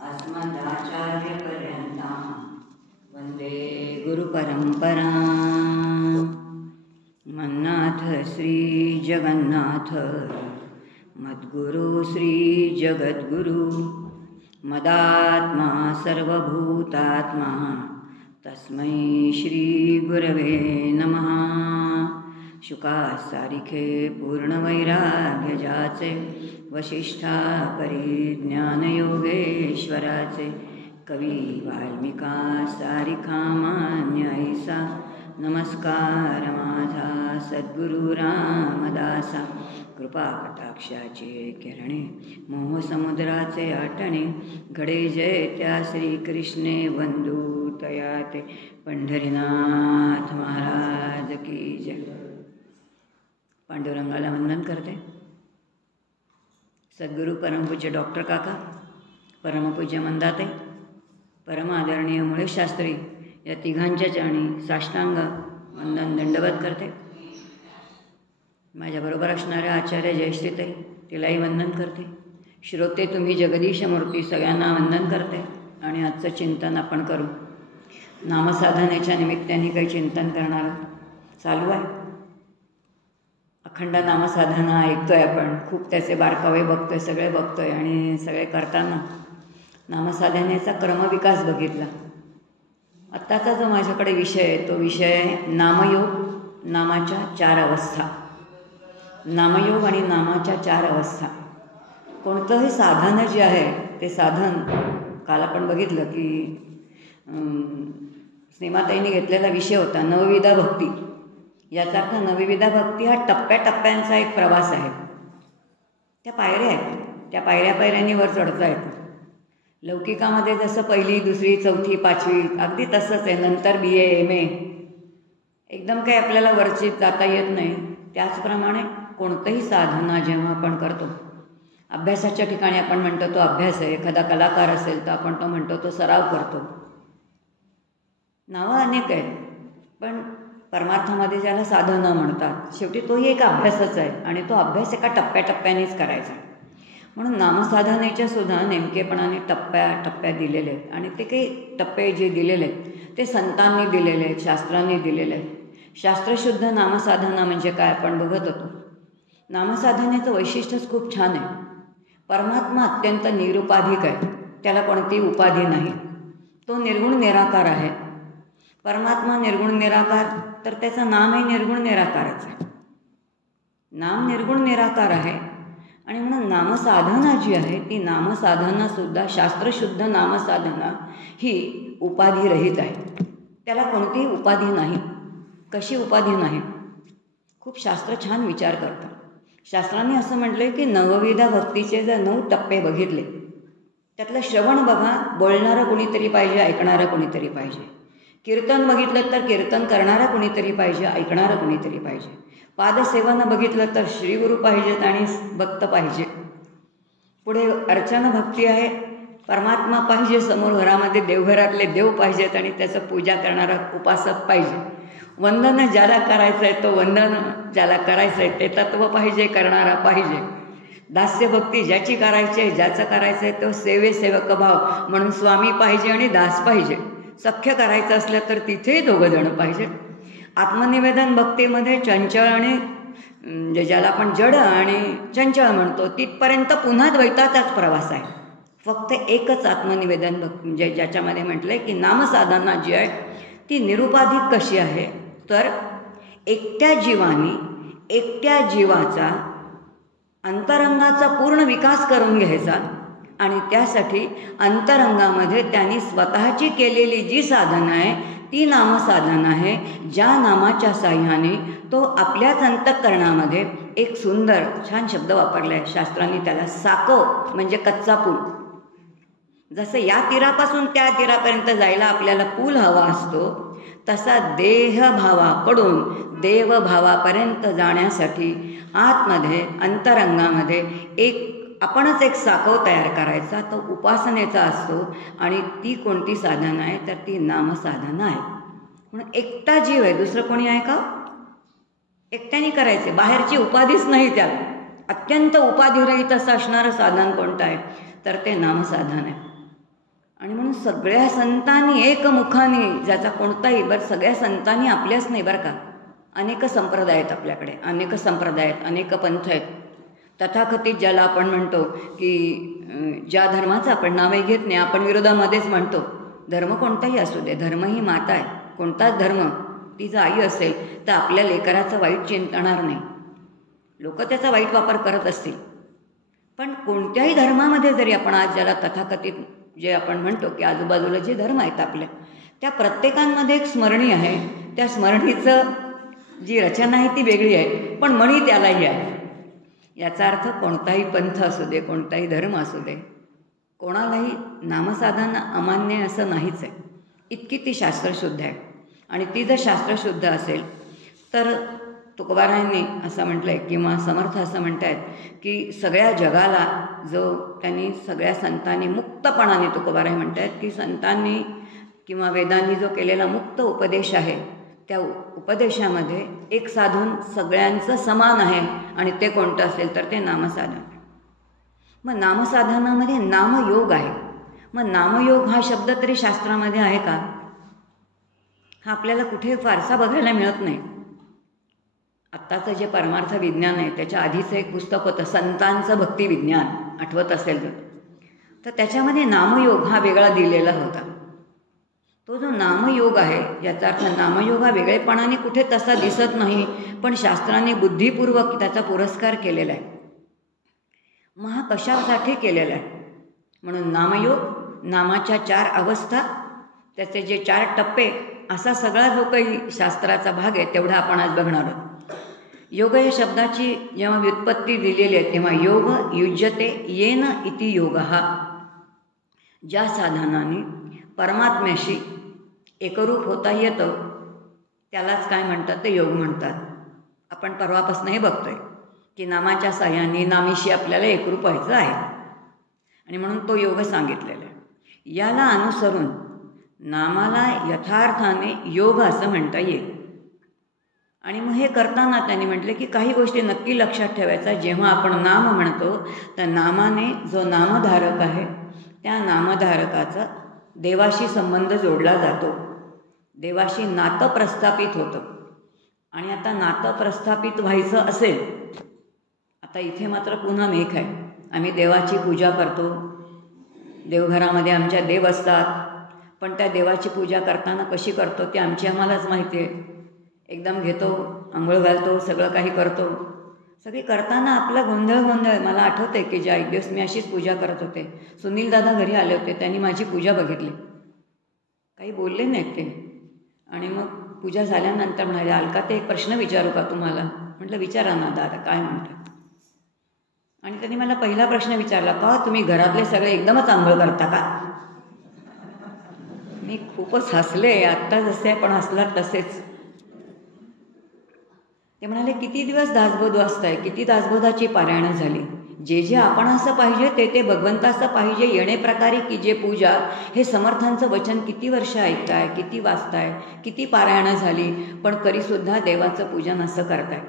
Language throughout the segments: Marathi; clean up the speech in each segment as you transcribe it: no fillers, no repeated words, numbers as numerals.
अस्मदाचार्यपर्यन्तां वन्दे गुरुपरम्परा। मन्नाथ श्री जगन्नाथ मद्गुरु श्री जगद्गुरु मदात्मा सर्वभूतात्मा तस्मै श्री गुरवे नमः। शुकासारिखे पूर्णवैराग्य जाचे वशिष्ठा परिज्ञानयोगेश्वराचे कवी वाल्मिका सारिखा मान्य ऐसा नमस्कार माझा सद्गुरु रामदासा। कृपा कटाक्षाचे किरणे मोहसमुद्राचे आटणे घडे जय त्या श्रीकृष्णे वंदू तयाते पंढरीनाथ महाराज की जय। पांडुरंगाला वंदन करते। सद्गुरू परमपूज्य डॉक्टर काका, परमपूज्य मंदाते, परम आदरणीय मुळे शास्त्री या तिघांच्या चरणी साष्टांग वंदन दंडवत करते। माझ्याबरोबर असणाऱ्या आचार्य जयश्रीताई तिलाही वंदन करते। श्रोते तुम्ही जगदीश मूर्ती सगळ्यांना वंदन करते। आणि आजचं चिंतन आपण करू। नामसाधनेच्या निमित्ताने काही चिंतन करणार चालू आहे। अखंड नामसाधना ऐकतोय आपण, खूप त्याचे बारकावे बघतोय, सगळे बघतोय आणि सगळे करताना नामसाधनेचा क्रमविकास बघितला। आत्ताचा जो माझ्याकडे विषय आहे तो विषय आहे नामयोग, नामाच्या 4 अवस्था। नामयोग आणि नामाच्या 4 अवस्था। कोणतंही साधन जे आहे ते साधन काल आपण बघितलं की स्नेमाताईंनी घेतलेला विषय होता नवविधा भक्ती। याचा अर्थ नवविधा भक्ती हा टप्प्याटप्प्यांचा एक प्रवास आहे। त्या पायऱ्या आहेत, त्या पायऱ्यांनी वर चढता येतं। लौकिकामध्ये जसं 1ली, 2री, 4थी, 5वी अगदी तसंच आहे। नंतर BA MA एकदम काही आपल्याला वरची जाता येत नाही। त्याचप्रमाणे कोणतंही साधना जेव्हा आपण करतो, अभ्यासाच्या ठिकाणी आपण म्हणतो तो अभ्यास आहे। एखादा कलाकार असेल तर आपण तो म्हणतो तो सराव करतो। नावं अनेक आहेत, पण परमार्थामध्ये ज्याला साधना म्हणतात शेवटी तोही एक अभ्यासच आहे आणि तो अभ्यास एका टप्प्याटप्प्यानेच करायचा। म्हणून नामसाधनेच्या सुद्धा नेमकेपणाने टप्प्या दिलेले आहेत। आणि ते काही टप्पे जे दिलेले आहेत ते संतांनी दिलेले आहेत, शास्त्रांनी दिलेले आहेत। शास्त्रशुद्ध नामसाधना म्हणजे काय आपण बघत होतो। नामसाधनेचं वैशिष्ट्यच खूप छान आहे। परमात्मा अत्यंत निरुपाधिक आहे, त्याला कोणतीही उपाधी नाही। तो निर्गुण निराकार आहे। परमात्मा निर्गुण निराकार तर त्याचं नामही निर्गुण निराकारच आहे। नाम निर्गुण निराकार आहे आणि म्हणून नामसाधना जी आहे ती नामसाधनासुद्धा शास्त्रशुद्ध नामसाधना ही उपाधिरहित आहे। त्याला कोणतीही उपाधी नाही। कशी उपाधी नाही? खूप शास्त्र छान विचार करतात। शास्त्रांनी असं म्हटलं की नवविधा भक्तीचे जर 9 टप्पे बघितले, त्यातलं श्रवण बघा, बोलणारं कोणीतरी पाहिजे, ऐकणारं कोणीतरी पाहिजे। कीर्तन बघितलं तर कीर्तन करणारं कोणीतरी पाहिजे, ऐकणारं कोणीतरी पाहिजे। पादसेवन बघितलं तर श्रीगुरु पाहिजेत आणि भक्त पाहिजे। पुढे अर्चना भक्ती आहे, परमात्मा पाहिजे समोर, घरामध्ये देवघरातले देव पाहिजेत आणि त्याचं पूजा करणारा उपासक पाहिजे। वंदन ज्याला करायचं आहे तो वंदन ज्याला करायचं आहे ते तत्व पाहिजे, करणारा पाहिजे। दास्यभक्ती ज्याची करायची आहे, ज्याचं करायचं आहे तो सेवक भाव म्हणून स्वामी पाहिजे आणि दास पाहिजे। सख्य करायचं असलं तर तिथेही 2 जण पाहिजे। आत्मनिवेदन भक्तीमध्ये चंचळ आणि ज्याला आपण जड आणि चंचळ म्हणतो तिथपर्यंत पुन्हा द्वैताचाच प्रवास आहे। फक्त एकच आत्मनिवेदन भक्ती म्हणजे ज्याच्यामध्ये म्हटलं आहे की नामसाधना जी आहे ती निरुपाधिक कशी आहे तर एकट्या जीवाचा अंतरंगाचा पूर्ण विकास करून घ्यायचा आणि त्यासाठी अंतरंगामध्ये त्यांनी स्वतःची केलेली जी साधना आहे ती नामसाधना आहे। ज्या नामाच्या साह्याने तो आपल्याच अंतःकरणामध्ये एक सुंदर छान शब्द वापरला आहे शास्त्रांनी, त्याला साको म्हणजे कच्चा पूल। जसं या तीरापासून त्या तीरापर्यंत जायला आपल्याला पूल हवा असतो, तसा देहभावाकडून देवभावापर्यंत जाण्यासाठी आतमध्ये अंतरंगामध्ये आपणच एक साकव तयार करायचा, तो उपासनेचा असतो। आणि ती कोणती साधना आहे तर ती नामसाधना आहे। म्हणून एकटा जीव आहे, दुसरं कोणी आहे का? एकट्याने करायचे, बाहेरची उपाधीच नाही त्यात। अत्यंत उपाधिरहित असं असणारं साधन कोणतं आहे तर ते नामसाधन आहे। आणि म्हणून सगळ्या संतांनी एकमुखाने, ज्याचा कोणताही सगळ्या संतांनी आपल्याच नाही बरं का, अनेक संप्रदाय आहेत आपल्याकडे, अनेक संप्रदाय आहेत, अनेक पंथ आहेत. तथाकथित ज्याला आपण म्हणतो की ज्या धर्माचं आपण नावही घेत नाही, आपण विरोधामध्येच म्हणतो. धर्म कोणताही असू दे, धर्म ही माता आहे. कोणताच धर्म, ती जर आई असेल तर आपल्या लेकराचं वाईट चिंतणार नाही. लोक त्याचा वाईट वापर करत असतील, पण कोणत्याही धर्मामध्ये जरी आपण आज ज्याला तथाकथित जे आपण म्हणतो की आजूबाजूला जे धर्म आहेत आपल्या, त्या प्रत्येकांमध्ये एक स्मरणी आहे. त्या स्मरणीचं जी रचना आहे ती वेगळी आहे, पण मणी त्यालाही आहे. याचा अर्थ कोणताही पंथ असू दे, कोणताही धर्म असू दे, कोणालाही नामसाधन अमान्य असं नाहीच आहे. इतकी ती शास्त्रशुद्ध आहे. आणि ती जर शास्त्रशुद्ध असेल तर तुकोबारायांनी असं म्हटलं आहे किंवा समर्थ असं म्हणत आहेत की सगळ्या जगाला जो त्यांनी सगळ्या संतांनी मुक्तपणाने, तुकोबाराय म्हणत आहेत की संतांनी किंवा वेदांनी जो केलेला मुक्त उपदेश आहे, त्या उपदेशामध्ये एक साधन सगळ्यांचं समान आहे. आणि ते कोणतं असेल तर ते नामसाधन. मग नामसाधनामध्ये नामयोग आहे. मग नामयोग हा शब्द तरी शास्त्रामध्ये आहे का? हा आपल्याला कुठे फारसा बघायला मिळत नाही. आत्ताचं जे परमार्थ विज्ञान आहे त्याच्या आधीचं एक पुस्तक होतं संतांचं भक्ती विज्ञान, आठवत असेल तर त्याच्यामध्ये नामयोग हा वेगळा दिलेला होता. तो जो नामयोग आहे, याचा अर्थ नामयोग हा वेगळेपणाने कुठे तसा दिसत नाही, पण शास्त्राने बुद्धिपूर्वक त्याचा पुरस्कार केलेला आहे. मग हा कशासाठी केलेला आहे? म्हणून नामयोग, नामाच्या 4 अवस्था, त्याचे जे 4 टप्पे, असा सगळा जो काही शास्त्राचा भाग आहे तेवढा आपण आज बघणार आहोत. योग या शब्दाची जेव्हा व्युत्पत्ती दिलेली आहे तेव्हा योग युज्यते येन इति योगः, ज्या साधनाने परमात्म्याशी एकरूप होता येतं त्यालाच काय म्हणतात, ते योग म्हणतात. आपण परवापासून हे बघतोय की नामाच्या साह्याने नामीशी आपल्याला एकरूप व्हायचं आहे आणि म्हणून तो योग सांगितलेला आहे. याला अनुसरून नामाला यथार्थाने योग असं म्हणता येईल. आणि मग हे करताना त्यांनी म्हटले की काही गोष्टी नक्की लक्षात ठेवायचा. जेव्हा आपण नाम म्हणतो तर नामाने जो नामधारक आहे त्या नामधारकाचा देवाशी संबंध जोडला जातो, देवाशी नातं प्रस्थापित होतं. आणि आता नातं प्रस्थापित व्हायचं असेल, आता इथे मात्र पुन्हा मेघ आहे. आम्ही देवाची पूजा करतो, देवघरामध्ये आमच्या देव असतात, पण त्या देवाची पूजा करताना कशी करतो ते आम्हालाच माहिती आहे. एकदम घेतो, आंघोळ घालतो, सगळं काही करतो. सगळी करताना आपला गोंधळ. मला आठवतं आहे की ज्या एक दिवस मी अशीच पूजा करत होते, सुनील दादा घरी आले होते, त्यांनी माझी पूजा बघितली, काही बोलले नाहीत ते. आणि मग पूजा झाल्यानंतर म्हणाले, अलका ते एक प्रश्न विचारू का तुम्हाला? म्हटलं विचारा ना दादा, काय म्हणतात. आणि त्यांनी मला पहिला प्रश्न विचारला, का तुम्ही घरातले सगळे एकदमच आंघोळ करता का? मी खूपच हसले, आत्ता जसे पण हसलात तसेच. ते म्हणाले, किती दिवस दासबोध वाचताय, किती दासबोधाची पारायणं झाली, जे जे आपण असं पाहिजे ते भगवंताचं पाहिजे येणे प्रकारे की जे पूजा, हे समर्थांचं वचन किती वर्ष ऐकताय, किती वाचताय, किती पारायणं झाली, पण तरीसुद्धा देवाचं पूजन असं करताय.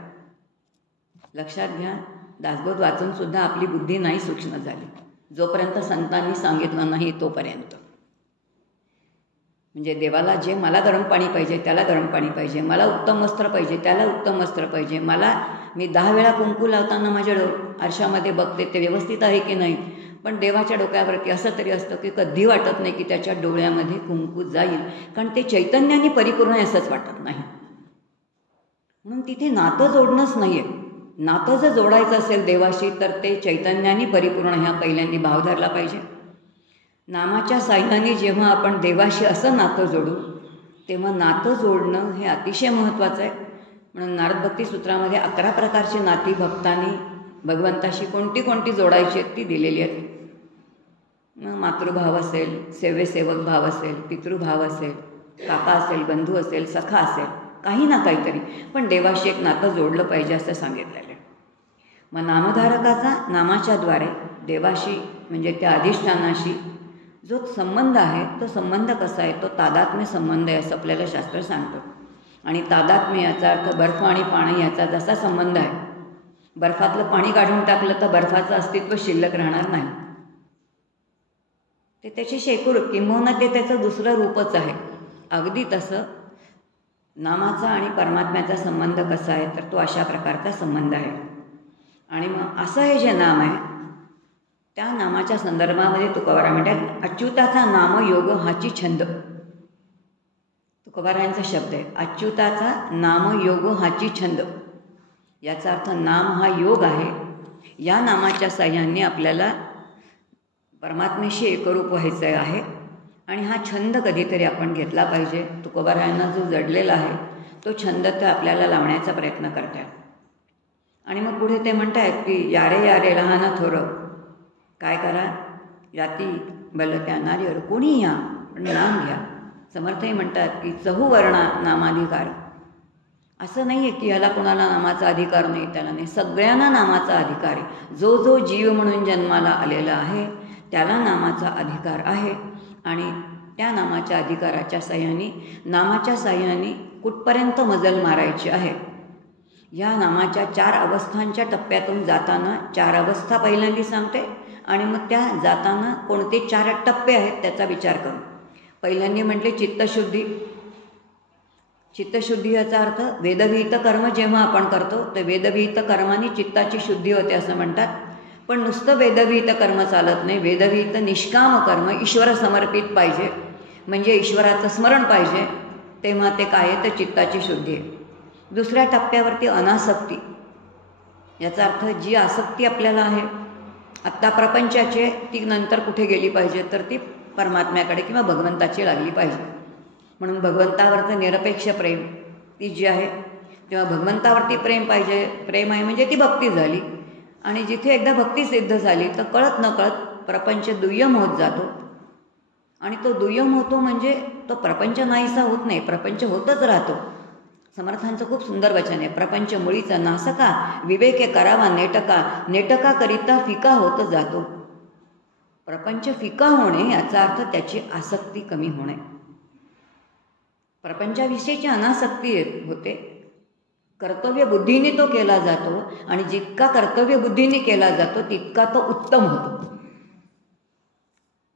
लक्षात घ्या, दासबोध वाचूनसुद्धा आपली बुद्धी नाही सूक्ष्म झाली, जोपर्यंत संतांनी सांगितलं नाही तोपर्यंत. म्हणजे देवाला जे मला गरम पाणी पाहिजे त्याला गरम पाणी पाहिजे, मला उत्तम वस्त्र पाहिजे त्याला उत्तम वस्त्र पाहिजे, मी 10 वेळा कुंकू लावताना माझ्या आरशामध्ये बघते ते व्यवस्थित आहे की नाही. पण देवाच्या डोक्यावरती असं तरी असतं की कधी वाटत नाही की त्याच्या डोळ्यामध्ये कुंकू जाईल, कारण ते चैतन्याने परिपूर्ण आहे असंच वाटत नाही. म्हणून तिथे नातं जोडणंच नाही आहे. नातं जर जोडायचं असेल देवाशी तर ते चैतन्याने परिपूर्ण ह्या पहिल्यांनी भाव धरला पाहिजे. नामाच्या साह्याने जेव्हा आपण देवाशी असं नातं जोडू तेव्हा नातं जोडणं हे अतिशय महत्त्वाचं आहे. म्हणून नारदभक्ती सूत्रामध्ये 11 प्रकारची नाती भक्तांनी भगवंताशी कोणती कोणती जोडायची आहेत ती दिलेली आहेत. मग मातृभाव असेल, सेवेसेवक भाव असेल, पितृभाव असेल, काका असेल, बंधू असेल, सखा असेल, काही ना काहीतरी, पण देवाशी एक नातं जोडलं पाहिजे असं सांगितलेलं आहे. मग नामधारकाचा नामाच्या द्वारे देवाशी म्हणजे त्या अधिष्ठानाशी जो संबंध आहे तो संबंध कसा आहे, तो तादात्म्य संबंध आहे असं आपल्याला शास्त्र सांगतं. आणि तादात्म्य याचा अर्थ बर्फ आणि पाणी याचा जसा संबंध आहे, बर्फातलं पाणी काढून टाकलं तर बर्फाचं अस्तित्व शिल्लक राहणार नाही. ते त्याचे शेकूर, किंबहुना ते त्याचं दुसरं रूपच आहे. अगदी तसं नामाचा आणि परमात्म्याचा संबंध कसा आहे, तर तो अशा प्रकारचा संबंध आहे. आणि मग असं हे जे नाम आहे, त्या नामाच्या संदर्भामध्ये तुकोबाराय म्हणतात, अच्युताचा नामयोग हाची छंद. तुकोबारायांचा शब्द आहे, अच्युताचा नामयोग हाची छंद. याचा अर्थ नाम हा योग आहे. या नामाच्या साह्याने आपल्याला परमात्म्याशी एकरूप व्हायचं आहे. आणि हा छंद कधीतरी आपण घेतला पाहिजे. तुकोबारायांना जो जडलेला आहे तो छंद ते आपल्याला लावण्याचा प्रयत्न करतात. आणि मग पुढे ते म्हणतात की यारे यारे लहान थोरं, काय करा, जाती बल त्या नारीवर कोणी या, पण नाम घ्या. समर्थही म्हणतात की चहुवर्णा नामाधिकार. असं नाही आहे की ह्याला कोणाला नामाचा अधिकार नाही, त्याला नाही, सगळ्यांना नामाचा अधिकार आहे. जो जो जीव म्हणून जन्माला आलेला आहे त्याला नामाचा अधिकार आहे. आणि त्या नामाच्या अधिकाराच्या साह्याने, नामाच्या साह्याने कुठपर्यंत मजल मारायची आहे. या नामाच्या 4 अवस्थांच्या टप्प्यातून जाताना 4 अवस्था पहिल्यांदा सांगते आणि मग त्या जाताना कोणते 4 टप्पे आहेत त्याचा विचार करू. पहिल्यांदा म्हटले चित्तशुद्धी. चित्तशुद्धी याचा अर्थ वेदविहित कर्म जेव्हा आपण करतो तर वेदविहित कर्माने चित्ताची शुद्धी होते असं म्हणतात. पण नुसतं वेदविहित कर्म चालत नाही. वेदविहित निष्काम कर्म ईश्वर समर्पित पाहिजे, म्हणजे ईश्वराचं स्मरण पाहिजे, तेव्हा ते काय आहे तर चित्ताची शुद्धी आहे. दुसऱ्या टप्प्यावरती अनासक्ती. याचा अर्थ जी आसक्ती आपल्याला आहे आत्ता प्रपंचाची, ती नंतर कुठे गेली पाहिजे तर ती परमात्म्याकडे किंवा भगवंताची लागली पाहिजे. म्हणून भगवंतावरचं निरपेक्ष प्रेम ती जी आहे, तेव्हा भगवंतावरती प्रेम पाहिजे. प्रेम आहे म्हणजे ती भक्ती झाली. आणि जिथे एकदा भक्ती सिद्ध झाली तर कळत नकळत प्रपंच दुय्यम होत जातो. आणि तो दुय्यम होतो म्हणजे तो प्रपंच नाहीसा होत नाही, प्रपंच होतच राहतो. समर्थांचं खूप सुंदर वचन आहे, प्रपंच मुळीचा नासका, विवेके करावा नेटका, नेटका करिता फिका होत जातो. प्रपंच फिका होणे याचा अर्थ त्याची आसक्ती कमी होणे. प्रपंचाविषयीची अनासक्ती होते. कर्तव्य बुद्धीने तो केला जातो आणि जितका कर्तव्य बुद्धीने केला जातो तितका तो उत्तम होतो.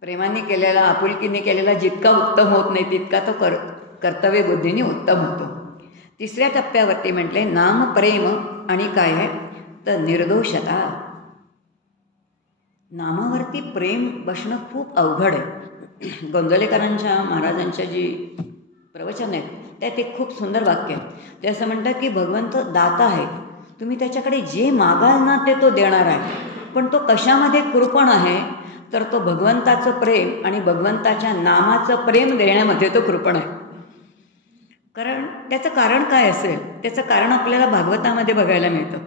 प्रेमाने केलेला, आपुलकीने केलेला जितका उत्तम होत नाही तितका तो कर्तव्य बुद्धीने उत्तम होतो. तिसऱ्या टप्प्यावरती म्हटले नाम प्रेम आणि काय आहे तर निर्दोषता. नामावरती प्रेम बसणं खूप अवघड आहे. गोंदवलेकरांच्या महाराजांच्या जी प्रवचन आहेत त्यात एक खूप सुंदर वाक्य आहे. ते असं म्हणतात की भगवंत दाता आहे, तुम्ही त्याच्याकडे जे मागाल ना ते तो देणार आहे. पण तो कशामध्ये कृपण आहे तर तो भगवंताचं प्रेम आणि भगवंताच्या नामाचं प्रेम देण्यामध्ये तो कृपण आहे. त्याचं कारण काय असेल, त्याचं कारण आपल्याला भागवतामध्ये बघायला मिळतं.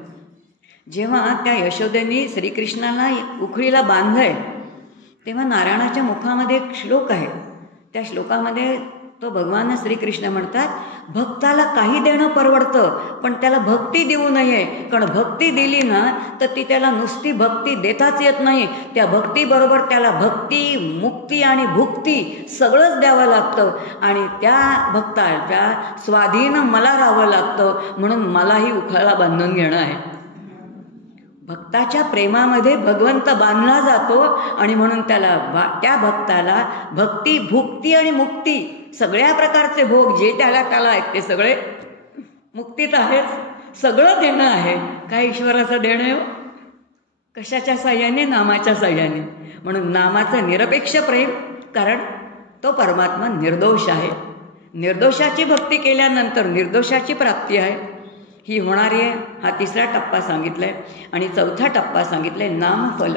जेव्हा त्या यशोदेनी श्रीकृष्णाला उखळीला बांधलंय तेव्हा नारायणाच्या मुखामध्ये एक श्लोक आहे. त्या श्लोकामध्ये तो भगवान श्रीकृष्ण म्हणतात, भक्ताला काही देणं परवडतं पण त्याला भक्ती देऊ नये. कारण भक्ती दिली ना तर ती त्याला नुसती भक्ती देताच येत नाही, त्या भक्तीबरोबर त्याला भक्ती, मुक्ती आणि भुक्ती सगळंच द्यावं लागतं. आणि त्या भक्ताच्या स्वाधीन मला राहावं लागतं. म्हणून मलाही उखळाला बांधून घेणं आहे. भक्ताच्या प्रेमामध्ये भगवंत बांधला जातो आणि म्हणून त्याला त्या भक्ताला भक्ती, भुक्ती आणि मुक्ती सगळ्या प्रकारचे भोग जे त्याला आहेत ते सगळे मुक्तीत आहेच. सगळं देणं आहे. काय ईश्वराचं देणं आहे? कशाच्या साह्याने? नामाच्या साह्याने. म्हणून नामाचं निरपेक्ष प्रेम, कारण तो परमात्मा निर्दोष आहे. निर्दोषाची भक्ती केल्यानंतर निर्दोषाची प्राप्ती आहे, ही होणारी आहे. हा तिसरा टप्पा सांगितलाय. आणि चौथा टप्पा सांगितलाय नामफल.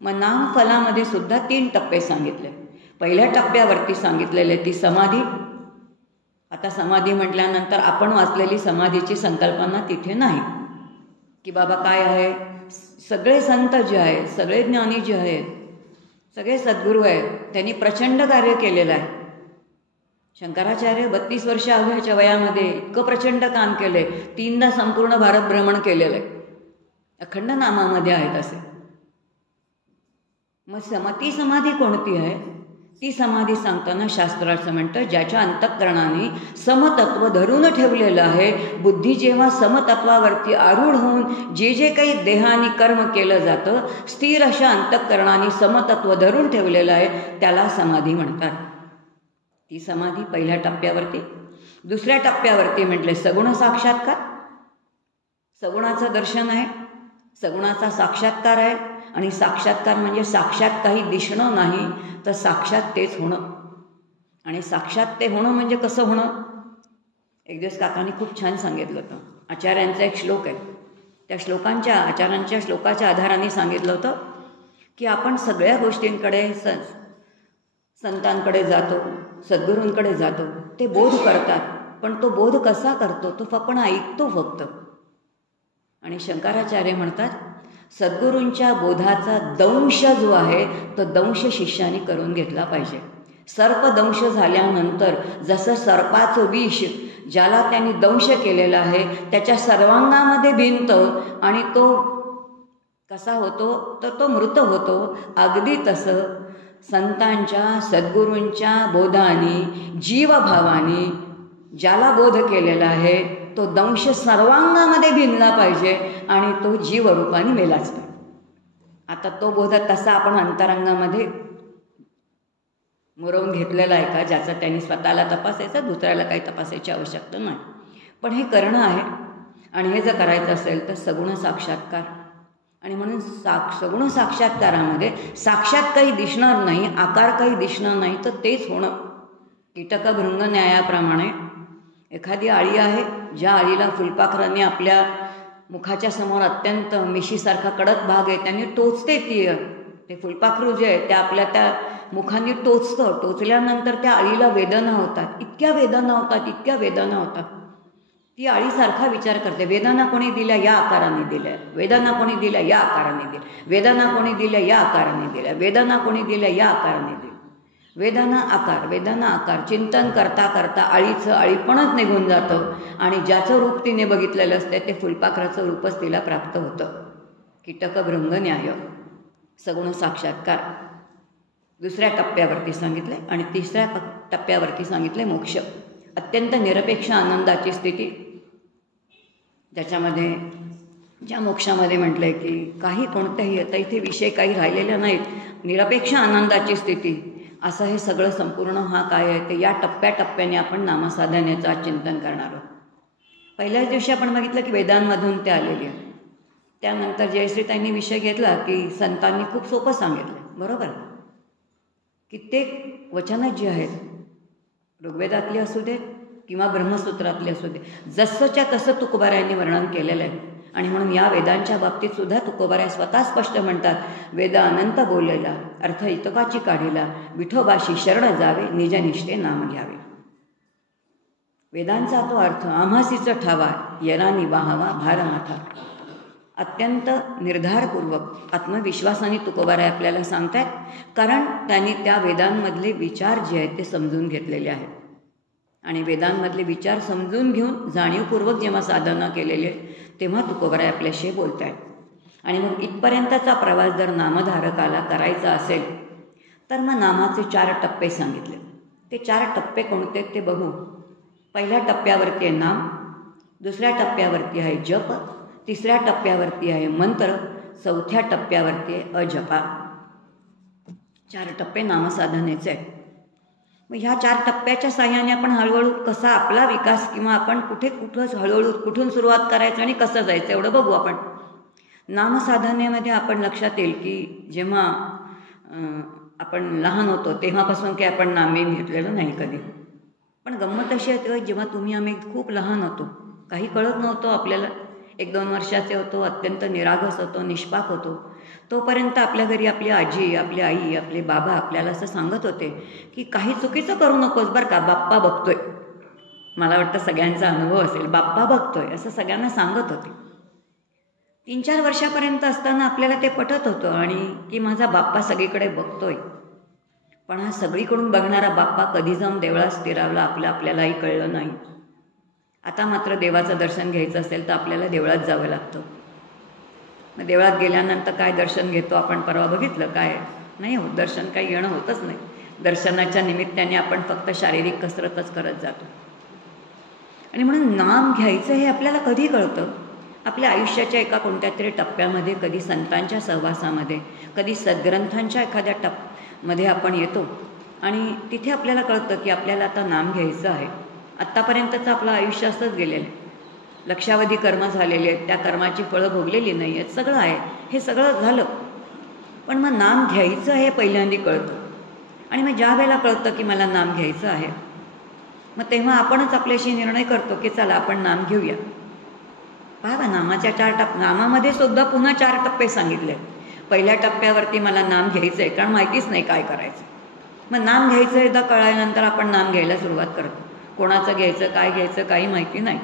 मग नामफलामध्ये सुद्धा 3 टप्पे सांगितले. पहिल्या टप्प्यावरती सांगितलेले ती समाधी. आता समाधी म्हटल्यानंतर आपण वाचलेली समाधीची संकल्पना तिथे नाही की बाबा काय आहे. सगळे संत जे आहेत, सगळे ज्ञानी जे आहेत, सगळे सद्गुरू आहेत, त्यांनी प्रचंड कार्य केलेलं आहे. शंकराचार्य 32 वर्ष अवघ्याच्या वयामध्ये इतकं प्रचंड काम केलं आहे. 3दा संपूर्ण भारत भ्रमण केलेलं आहे. अखंड नामामध्ये आहेत असे. मग ती समाधी कोणती आहे ती समाधी सांगताना शास्त्र असं म्हणतं, ज्याच्या अंतःकरणाने समतत्व धरून ठेवलेलं आहे. बुद्धी जेव्हा समतत्वावरती आरूढ होऊन जे जे काही देहाने कर्म केलं जातं, स्थिर अशा अंतःकरणाने समतत्व धरून ठेवलेलं आहे, त्याला समाधी म्हणतात. ती समाधी पहिल्या टप्प्यावरती. दुसऱ्या टप्प्यावरती म्हटले सगुण साक्षात्कार. सगुणाचं दर्शन आहे, सगुणाचा साक्षात्कार आहे. आणि साक्षात्कार म्हणजे साक्षात काही दिसणं नाही, तर साक्षात तेच होणं. आणि साक्षात ते होणं म्हणजे कसं होणं? एक दिवस काकांनी खूप छान सांगितलं होतं. आचार्यांचा एक श्लोक आहे, त्या आचार्यांच्या श्लोकाच्या आधाराने सांगितलं होतं की आपण सगळ्या गोष्टींकडे संतांकडे जातो, सद्गुरूंकडे जातो, ते बोध करतात, पण तो बोध कसा करतो? तो आपण ऐकतो फक्त. आणि शंकराचार्य म्हणतात, सद्गुरूंच्या बोधाचा दंश जो आहे तो दंश शिष्याने करून घेतला पाहिजे. सर्पदंश झाल्यानंतर जसं सर्पाचं विष ज्याला त्यांनी दंश केलेला आहे त्याच्या सर्वांगामध्ये भिनतं आणि तो कसा होतो? तर तो मृत होतो. अगदी तसं संतांच्या सद्गुरूंच्या बोधाने, जीवभावाने ज्याला बोध केलेला आहे तो दंश सर्वांगामध्ये भिनला पाहिजे आणि तो जीवरूपाने मेलाच पाहिजे. आता तो बोध तसा आपण अंतरंगामध्ये मुरवून घेतलेला आहे का, ज्याचा त्यांनी स्वतःला तपासायचं, दुसऱ्याला काही तपासायची आवश्यकता नाही. पण हे करणं आहे. आणि हे जर करायचं असेल तर सगुण साक्षात्कार. आणि म्हणून सगुण साक्षात्कारामध्ये साक्षात काही दिसणार नाही, आकार काही दिसणार नाही, तर तेच होणं. कीटकभृंग न्यायाप्रमाणे एखादी आळी आहे, ज्या आळीला फुलपाखरांनी आपल्या मुखाच्या समोर अत्यंत मिशीसारखा कडक भाग आहे त्यांनी टोचते, ते फुलपाखरू जे आहे ते आपल्या त्या मुखांनी टोचतं. टोचल्यानंतर त्या आळीला वेदना होतात, इतक्या वेदना होतात. ती आळीसारखा विचार करते, वेदना कोणी दिल्या? या आकाराने दिल्या. वेदना कोणी दिल्या? या आकाराने दिल्या. वेदना कोणी दिल्या? या आकाराने दिल्या. वेदना कोणी दिल्या? या आकाराने दिल्या. वेदना आकार चिंतन करता करता आळीचं आळीपणच निघून जातं आणि ज्याचं रूप तिने बघितलेलं असतं ते फुलपाखराचं रूपच तिला प्राप्त होतं. कीटकभृंग न्याय, सगुण साक्षात्कार दुसऱ्या टप्प्यावरती सांगितले. आणि तिसऱ्या टप्प्यावरती सांगितले मोक्ष, अत्यंत निरपेक्ष आनंदाची स्थिती, ज्याच्यामध्ये ज्या मोक्षामध्ये म्हटलं आहे की काही कोणत्याही आता इथे विषय काही राहिलेले नाहीत, निरपेक्ष आनंदाची स्थिती, असं हे सगळं संपूर्ण हा काय आहे ते या टप्प्याटप्प्याने आपण नामसाधनेचं चिंतन करणार आहोत. पहिल्याच दिवशी आपण बघितलं की वेदांमधून ते आलेले आहे. त्यानंतर जयश्रीताईंनी विषय घेतला की संतांनी खूप सोपं सांगितलं, बरोबर. कित्येक वचनं जी आहेत ऋग्वेदातली असू देत किंवा ब्रह्मसूत्रातली असू दे, जसंच्या तसं तुकोबारायांनी वर्णन केलेलं आहे. आणि म्हणून या वेदांच्या बाबतीत सुद्धा तुकोबाराय स्वतः स्पष्ट म्हणतात, वेद अनंत बोललेला अर्थ इतकाची काढीला, विठोबाशी शरण जावे निजनिष्ठे नाम घ्यावे. वेदांचा तो अर्थ आम्हासीच ठावा, यरानी वाहावा भारमाथा. अत्यंत निर्धारपूर्वक आत्मविश्वासाने तुकोबाराय आपल्याला सांगतात, कारण त्यांनी त्या वेदांमधले विचार जे आहेत ते समजून घेतलेले आहेत. आणि वेदांमधले विचार समजून घेऊन जाणीवपूर्वक जेव्हा साधना केलेली आहे तेव्हा तुकोबाराय आपल्याशी बोलत आहेत. आणि मग इथपर्यंतचा प्रवास जर नामधारकाला करायचा असेल तर मग नामाचे 4 टप्पे सांगितले. ते 4 टप्पे कोणते ते बघू. पहिल्या टप्प्यावरती आहे नाम, दुसऱ्या टप्प्यावरती आहे जप, तिसऱ्या टप्प्यावरती आहे मंत्र, चौथ्या टप्प्यावरती आहे अजपा. 4 टप्पे नामसाधनेचे आहेत. मग ह्या 4 टप्प्याच्या साह्याने आपण हळूहळू कसा आपला विकास किंवा आपण कुठं हळूहळू कुठून सुरुवात करायचं आणि कसं जायचं एवढं बघू आपण. नामसाधनेमध्ये आपण लक्षात येईल की जेव्हा आपण लहान होतो तेव्हापासून काही आपण नामही घेतलेलं नाही कधी. पण गंमत अशी आहे जेव्हा आम्ही खूप लहान होतो, काही कळत नव्हतं आपल्याला, 1-2 वर्षाचे होतो, अत्यंत निरागस होतो, निष्पाप होतो, तोपर्यंत आपल्या घरी आपली आजी, आपली आई, आपले बाबा आपल्याला असं सांगत होते की काही चुकीचं करू नकोस बरं का, बाप्पा बघतोय. मला वाटतं सगळ्यांचा अनुभव असेल, बाप्पा बघतोय असं सगळ्यांना सांगत होते. 3-4 वर्षापर्यंत असताना आपल्याला ते पटत होतं आणि की माझा बाप्पा सगळीकडे बघतोय. पण हा सगळीकडून बघणारा बाप्पा कधी जाऊन देवळात स्थिरावला आपल्यालाही कळलं नाही. आता मात्र देवाचं दर्शन घ्यायचं असेल तर आपल्याला देवळात जावं लागतं. मग देवळात गेल्यानंतर काय दर्शन घेतो आपण परवा बघितलं, काय नाही होत दर्शन, काही येणं होतच नाही. दर्शनाच्या निमित्ताने आपण फक्त शारीरिक कसरतच करत जातो. आणि म्हणून नाम घ्यायचं हे आपल्याला कधी कळतं? आपल्या आयुष्याच्या एका कोणत्या तरी टप्प्यामध्ये, कधी संतांच्या सहवासामध्ये, कधी सद्ग्रंथांच्या एखाद्या मध्ये आपण येतो आणि तिथे आपल्याला कळतं की आपल्याला आता नाम घ्यायचं आहे. आत्तापर्यंतचं आपलं आयुष्य असंच गेलेलं आहे. लक्षावधी कर्म झालेले आहेत, त्या कर्माची फळं भोगलेली नाही आहेत, सगळं आहे, हे सगळं झालं. पण मग नाम घ्यायचं हे पहिल्यांदा कळतं. आणि मग ज्या वेळेला कळतं की मला नाम घ्यायचं आहे, मग तेव्हा आपणच आपल्याशी निर्णय करतो की चला आपण नाम घेऊया. पहा, नामाच्या नामामध्ये सुद्धा पुन्हा 4 टप्पे सांगितले. पहिल्या टप्प्यावरती मला नाम घ्यायचं आहे, कारण माहितीच नाही काय करायचं. मग नाम घ्यायचं एकदा कळल्यानंतर आपण नाम घ्यायला सुरुवात करतो. कोणाचं घ्यायचं, काय घ्यायचं, काही माहिती नाही,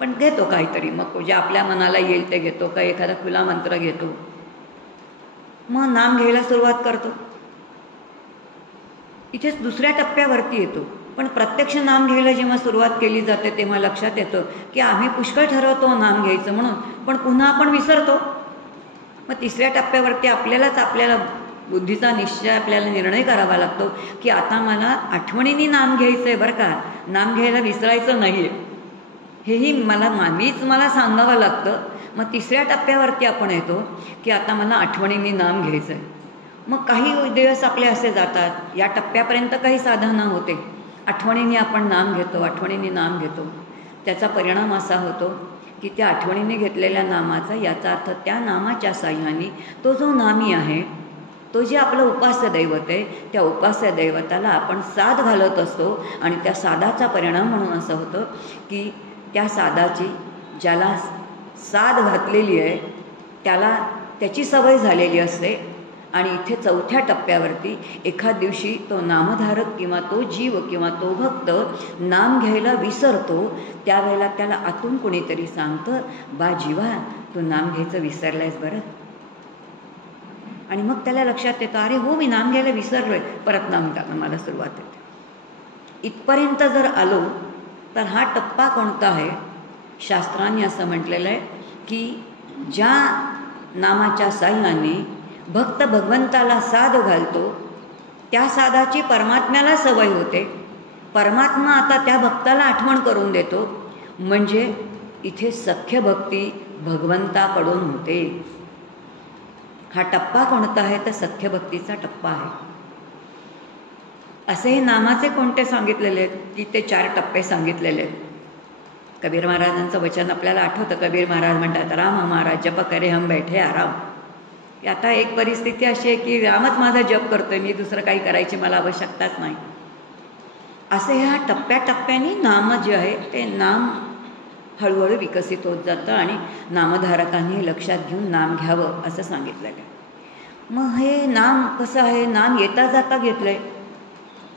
पण घेतो काहीतरी. मग जे आपल्या मनाला येईल ते घेतो, काही एखादा खुला मंत्र घेतो, मग नाम घ्यायला सुरुवात करतो. इथेच दुसऱ्या टप्प्यावरती येतो. पण प्रत्यक्ष नाम घ्यायला जेव्हा सुरुवात केली जाते तेव्हा लक्षात येतं की आम्ही पुष्कळ ठरवतो नाम घ्यायचं म्हणून, पण पुन्हा आपण विसरतो. मग तिसऱ्या टप्प्यावरती आपल्याला बुद्धीचा निश्चय, आपल्याला निर्णय करावा लागतो की आता मला आठवणीने नाम घ्यायचं आहे बरं का, नाम घ्यायला विसरायचं नाही आहे, हेही मला सांगावं लागतं. मग तिसऱ्या टप्प्यावरती आपण येतो की आता मला आठवणीने नाम घ्यायचं आहे. मग काही दिवस आपले असे जातात, या टप्प्यापर्यंत काही साधना होते, आठवणीने आपण नाम घेतो, आठवणीने नाम घेतो. त्याचा परिणाम असा होतो की त्या आठवणीने घेतलेल्या नामाचा, याचा अर्थ त्या नामाच्या साह्याने तो जो नामी आहे, तो जे आपलं उपास्य दैवत आहे, त्या उपास्य दैवताला आपण साध घालत असतो. आणि त्या साधाचा परिणाम म्हणून असं होतं की त्या साधाची, ज्याला साध घातलेली आहे त्याला त्याची सवय झालेली असते. आणि इथे चौथ्या टप्प्यावरती एखाद दिवशी तो नामधारक किंवा तो जीव किंवा तो भक्त नाम घ्यायला विसरतो. त्यावेळेला त्याला आतून कोणीतरी सांगतं, बा जीवा तू नाम घ्यायचं विसरलायस बरं. आणि मग त्याला लक्षात येतं, अरे हो मी नाम घ्यायला विसरलोय, परत नाम घ्यायला मला सुरुवात येते. इथपर्यंत जर आलो तर हा टप्पा कोणता आहे? शास्त्रांनी असं म्हटलेलं आहे की ज्या नामाच्या साह्याने भक्त भगवंताला साध घालतो, त्या साधाची परमात्म्याला सवय होते. परमात्मा आता त्या भक्ताला आठवण करून देतो. म्हणजे इथे सख्य भक्ती भगवंताकडून होते. हा टप्पा कोणता आहे? तर सख्य भक्तीचा टप्पा आहे. असे हे नामाचे कोणते सांगितलेले आहेत की ते 4 टप्पे सांगितलेले आहेत. कबीर महाराजांचं वचन आपल्याला आठवतं. कबीर महाराज म्हणतात, राम हमारा जप करे हम बैठे आराम. आता एक परिस्थिती अशी आहे की रामच माझा जप करतोय, मी दुसरं काही करायची मला आवश्यकताच नाही. असे ह्या टप्प्याटप्प्याने नाम जे आहे ते नाम हळूहळू विकसित होत जातं आणि नामधारकांनी लक्षात घेऊन नाम घ्यावं असं सांगितलेलं आहे. मग हे नाम कसं आहे? नाम येता जाता घेतलं आहे.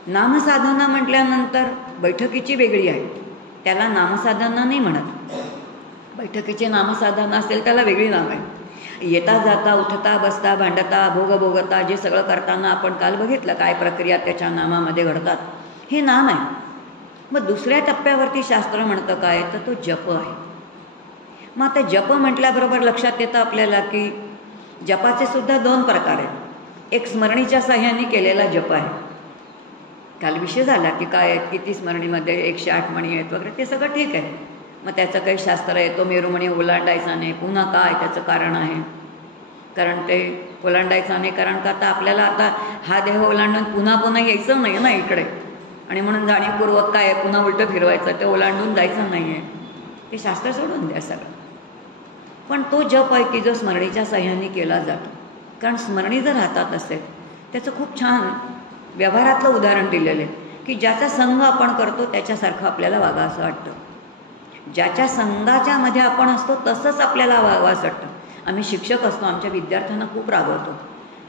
नामसाधना म्हटल्यानंतर बैठकीची वेगळी आहे, त्याला नामसाधना नाही म्हणत. बैठकीची नामसाधना असेल त्याला वेगळी नाम आहे. येता जाता, उठता बसता, भांडता, भोगता जे सगळं करताना आपण काल बघितलं काय प्रक्रिया त्याच्या नामामध्ये घडतात, हे नाम आहे. मग दुसऱ्या टप्प्यावरती शास्त्र म्हणतं काय? तर तो जप आहे. मग आता जप म्हटल्याबरोबर लक्षात येतं आपल्याला की जपाचे सुद्धा 2 प्रकार आहेत. एक स्मरणीच्या साह्याने केलेला जप आहे. काल विषय झाला की काय आहेत, किती स्मरणीमध्ये 108 मणी आहेत वगैरे, ते सगळं ठीक आहे. मग त्याचं काही शास्त्र आहे, तो मेरुमणी ओलांडायचा नाही. पुन्हा काय त्याचं कारण आहे? कारण ते ओलांडायचं नाही कारण का आता आपल्याला आता हा देह ओलांडून पुन्हा पुन्हा यायचं नाही ना इकडे. आणि म्हणून जाणीवपूर्वक काय आहे, पुन्हा उलटं फिरवायचं, ते ओलांडून जायचं नाही आहे. ते शास्त्र सोडून द्या सगळं. पण तो जप आहे की जो स्मरणीच्या साह्याने केला जातो. कारण स्मरणी जर हातात असेल, त्याचं खूप छान व्यवहारातलं उदाहरण दिलेलं आहे की ज्याचा संग आपण करतो त्याच्यासारखं आपल्याला वागा असं वाटतं. ज्याच्या संघाच्या मध्ये आपण असतो तसंच आपल्याला वागावंसं वाटतं. आम्ही शिक्षक असतो, आमच्या विद्यार्थ्यांना खूप रागवतो,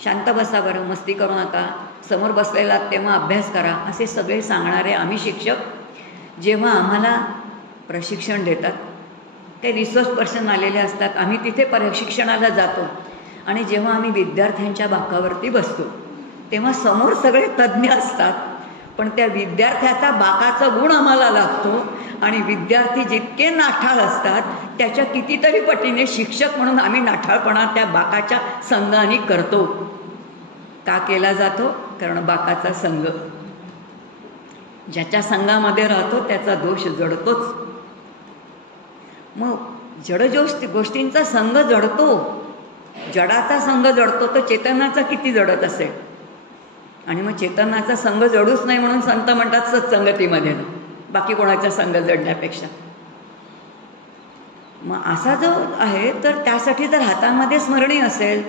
शांत बसा बरं, मस्ती करू नका, समोर बसलेला तेव्हा अभ्यास करा, असे सगळे सांगणारे आम्ही शिक्षक जेव्हा आम्हाला प्रशिक्षण देतात, काही रिसोर्स पर्सन आलेले असतात, आम्ही तिथे प्रशिक्षणाला जातो आणि जेव्हा आम्ही विद्यार्थ्यांच्या बाकावरती बसतो तेव्हा समोर सगळे तज्ज्ञ असतात, पण त्या विद्यार्थ्याचा बाकाचा गुण आम्हाला लागतो आणि विद्यार्थी जितके नाठाळ असतात त्याच्या कितीतरी पटीने शिक्षक म्हणून आम्ही नाठाळपणा त्या बाकाच्या संघाने करतो. का केला जातो? कारण बाकाचा संग, ज्याच्या संघामध्ये राहतो त्याचा दोष जडतोच. मग गोष्टींचा संघ जडतो, जडाचा संघ जडतो, तर चेतनाचा किती जडत असेल. आणि मग चेतनाचा संघ जडूच नाही म्हणून संत म्हणतात सत्संगतीमध्ये ना, बाकी कोणाचा संघ जडण्यापेक्षा. मग असा जो आहे तर त्यासाठी जर हातामध्ये स्मरणी असेल,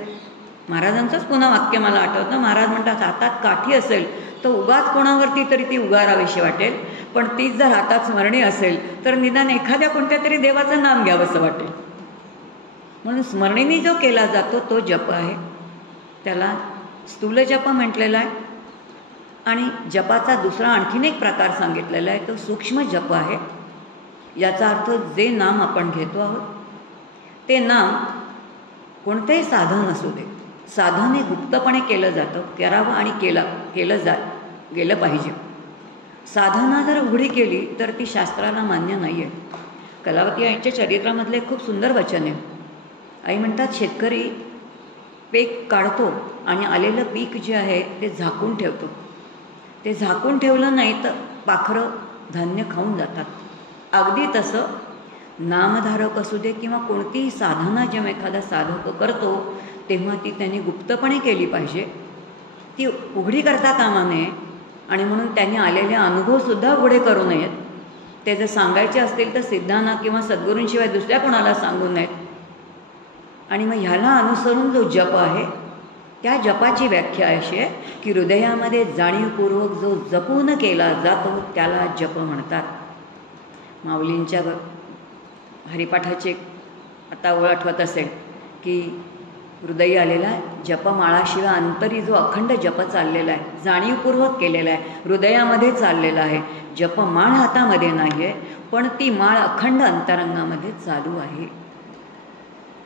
महाराजांचंच पुन्हा वाक्य मला आठवतं, महाराज म्हणतात हातात काठी असेल तर उगाच कोणावरती तरी ती उगारावीशी वाटेल, पण तीच जर हातात स्मरणी असेल तर निदान एखाद्या कोणत्या तरी देवाचं नाम घ्यावंसं वाटेल. म्हणून स्मरणीने जो केला जातो तो जप आहे, त्याला स्थूल जप म्हटलेला आहे. आणि जपाचा दुसरा आणखीन एक प्रकार सांगितलेला आहे, तो सूक्ष्म जप आहे. याचा अर्थ जे नाम आपण घेतो आहोत ते नाम कोणतेही साधन असू दे, साधन हे गुप्तपणे केलं जातं, करावं आणि गेलं पाहिजे. साधना जर उघडी केली तर ती शास्त्राला मान्य नाही आहे. कलावती आईच्या चरित्रामधलं एक खूप सुंदर वचन आहे. आई म्हणतात शेतकरी पीक काढतो आणि आलेलं पीक जे आहे ते झाकून ठेवतो. ते झाकून ठेवलं नाही तर पाखरं धान्य खाऊन जातात. अगदी तसं नामधारक असू दे किंवा कोणतीही साधना जेव्हा एखादा साधक करतो तेव्हा ती त्यांनी गुप्तपणे केली पाहिजे, ती उघडी करता कामा नये. आणि म्हणून त्यांनी आलेले अनुभवसुद्धा उघडे करू नयेत. ते जर सांगायचे असतील तर सिद्धांना किंवा सद्गुरूंशिवाय दुसऱ्या कोणाला सांगू नयेत. आणि मग ह्याला अनुसरून जो जप आहे त्या जपाची व्याख्या अशी आहे की हृदयामध्ये जाणीवपूर्वक जो जपून केला जातो त्याला जप म्हणतात. माऊलींच्या हरिपाठाचे आता ओळ आठवत असेल की हृदयी आलेला जपमाळाशिवाय अंतरी जो अखंड जप चाललेला आहे, जाणीवपूर्वक केलेला आहे, हृदयामध्ये चाललेला आहे. जपमाळ हातामध्ये नाही आहे, पण ती माळ अखंड अंतरंगामध्ये चालू आहे.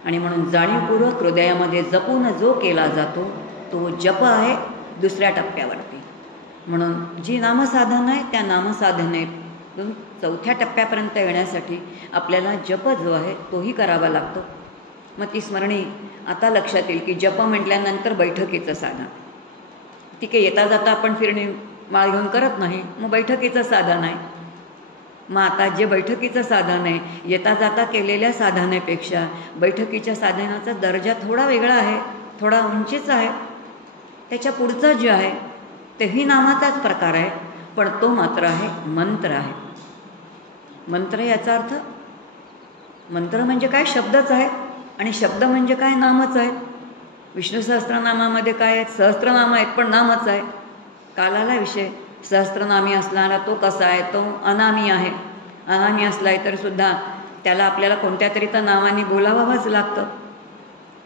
आणि म्हणून जाणीवपूर्वक हृदयामध्ये जपून जो केला जातो तो जप आहे दुसऱ्या टप्प्यावरती. म्हणून जी नामसाधना आहे त्या नामसाधनेतून चौथ्या टप्प्यापर्यंत येण्यासाठी आपल्याला जप जो आहे तोही करावा लागतो. मग ती स्मरणी आता लक्षात येईल की जप म्हटल्यानंतर बैठकीचं साधन, ती काही येता जाता आपण फिरणी माळ घेऊन करत नाही, मग बैठकीचं साधन आहे. मग आता जे बैठकीचं साधन आहे येता जाता केलेल्या साधनेपेक्षा बैठकीच्या साधनाचा दर्जा थोडा वेगळा आहे, थोडा उंचीचा आहे. त्याच्या पुढचं जे आहे तेही नामाचाच प्रकार आहे, पण तो मात्र आहे मंत्र आहे. मंत्र याचा अर्थ, मंत्र म्हणजे काय, शब्दच आहे. आणि शब्द म्हणजे काय, नामच आहे. विष्णू सहस्त्रनामामध्ये काय आहेत, सहस्त्रनाम आहेत पण नामच आहे. कालाला विषय, सहस्त्रनामी असणारा तो कसा आहे, तो अनामी आहे. अनामी असलाय तर सुद्धा त्याला आपल्याला कोणत्या तरी तर नावाने बोलावावंच लागतं.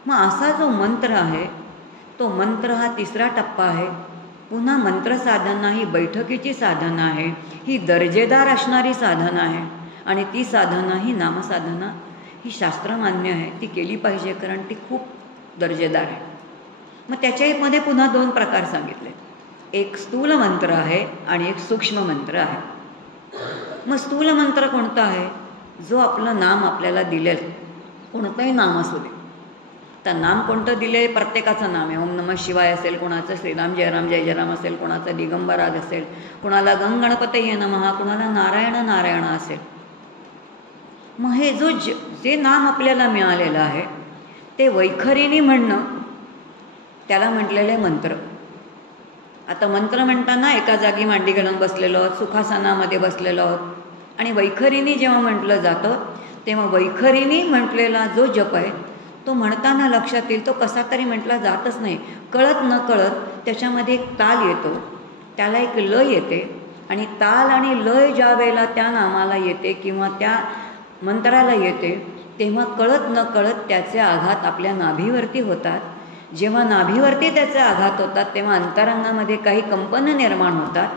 मग असा जो मंत्र आहे तो मंत्र हा तिसरा टप्पा आहे. पुन्हा मंत्र साधना ही बैठकीची साधना आहे, ही दर्जेदार असणारी साधना आहे. आणि ती साधना ही नामसाधना ही शास्त्रमान्य आहे, ती केली पाहिजे कारण ती खूप दर्जेदार आहे. मग त्याच्यामध्ये पुन्हा दोन प्रकार सांगितले, एक स्थूल मंत्र आहे आणि एक सूक्ष्म मंत्र आहे. मग स्थूल मंत्र कोणता आहे, जो आपलं नाम आपल्याला दिलेलं, कोणतंही नाम असू दे. तर नाम कोणतं दिले, प्रत्येकाचं नाम आहे. ओम नमः शिवाय असेल, कोणाचं श्रीराम जयराम जय जयराम असेल, कोणाचं दिगंबराज असेल, कोणाला गणपतये नमः, कोणाला नारायण नारायण असेल. मग हे जे नाम आपल्याला मिळालेलं आहे ते वैखरीने म्हणणं त्याला म्हटलेलं आहे मंत्र. आता मंत्र म्हणताना एका जागी मांडी घालून बसलेलो आहोत, सुखासनामध्ये बसलेलो आहोत. आणि वैखरीने जेव्हा म्हटलं जातं तेव्हा वैखरीने म्हटलेला जो जप आहे तो म्हणताना लक्षात येईल तो कसा तरी म्हटला जातच नाही. कळत न कळत त्याच्यामध्ये एक ताल येतो, त्याला एक लय येते. आणि ताल आणि लय ज्या वेळेला त्या नामाला येते किंवा त्या मंत्राला येते तेव्हा कळत न कळत त्याचे आघात आपल्या नाभीवरती होतात. जेव्हा नाभीवरती त्याचे आघात होतात तेव्हा अंतरंगामध्ये काही कंपनं निर्माण होतात.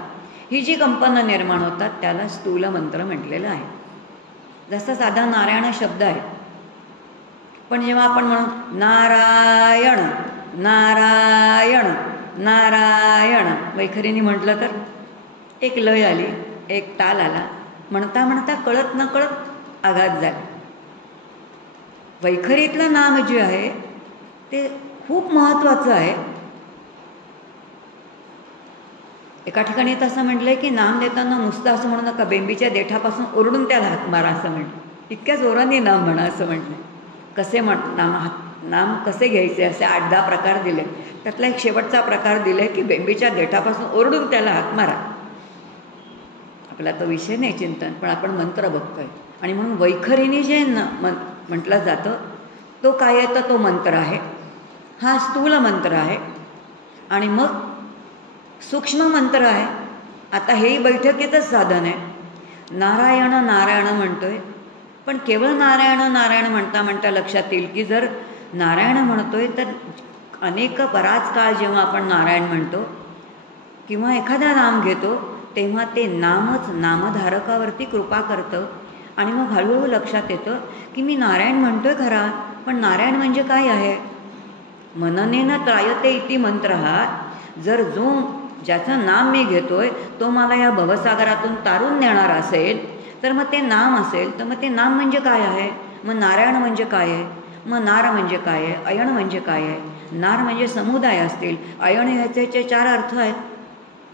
ही जी कंपनं निर्माण होतात त्याला स्थूल मंत्र म्हटलेलं आहे. जसा साधा नारायण शब्द आहे, पण जेव्हा आपण म्हणू नारायण नारायण नारायण वैखरीने म्हटलं तर एक लय आली, एक ताल आला, म्हणता म्हणता कळत न कळत आघात झाले. वैखरीतलं नाम जे आहे ते खूप महत्त्वाचं आहे. एका ठिकाणी तसं म्हटलंय की नाम देताना नुसतं असं म्हणू नका, बेंबीच्या देठापासून ओरडून त्याला हाक मारा असं म्हटलं. इतक्या जोराने नाम म्हणा असं म्हटलं. कसे नाम कसे घ्यायचे असे 8-10 प्रकार दिले. त्यातला एक शेवटचा प्रकार दिले की बेंबीच्या देठापासून ओरडून त्याला हाक मारा. आपला तो विषय नाही चिंतन, पण आपण मंत्र बघतोय. आणि म्हणून वैखरीने जे म्हटलं जातं तो काय आहे, तर तो मंत्र आहे. हा स्थूल मंत्र आहे. आणि मग सूक्ष्म मंत्र आहे. आता हेही बैठकीचंच साधन आहे. नारायण नारायण म्हणतोय, पण केवळ नारायण नारायण म्हणता म्हणता लक्षात येईल की जर नारायण म्हणतोय तर बराच काळ जेव्हा आपण नारायण म्हणतो किंवा एखादा नाम घेतो तेव्हा ते नामच नामधारकावरती कृपा करतं. आणि मग हळूहळू लक्षात येतं की मी नारायण म्हणतोय खरा, पण नारायण म्हणजे काय आहे. मननेन त्रायते इति मंत्र हा. जर ज्याचं नाम मी घेतोय तो मला या भवसागरातून तारून नेणार असेल तर मग ते नाम असेल, तर मग ते नाम म्हणजे काय आहे. मग नारायण म्हणजे काय आहे, मग नार म्हणजे काय आहे, अयण म्हणजे काय आहे. नार म्हणजे समुदाय असतील, अयण ह्याचे 4 अर्थ आहेत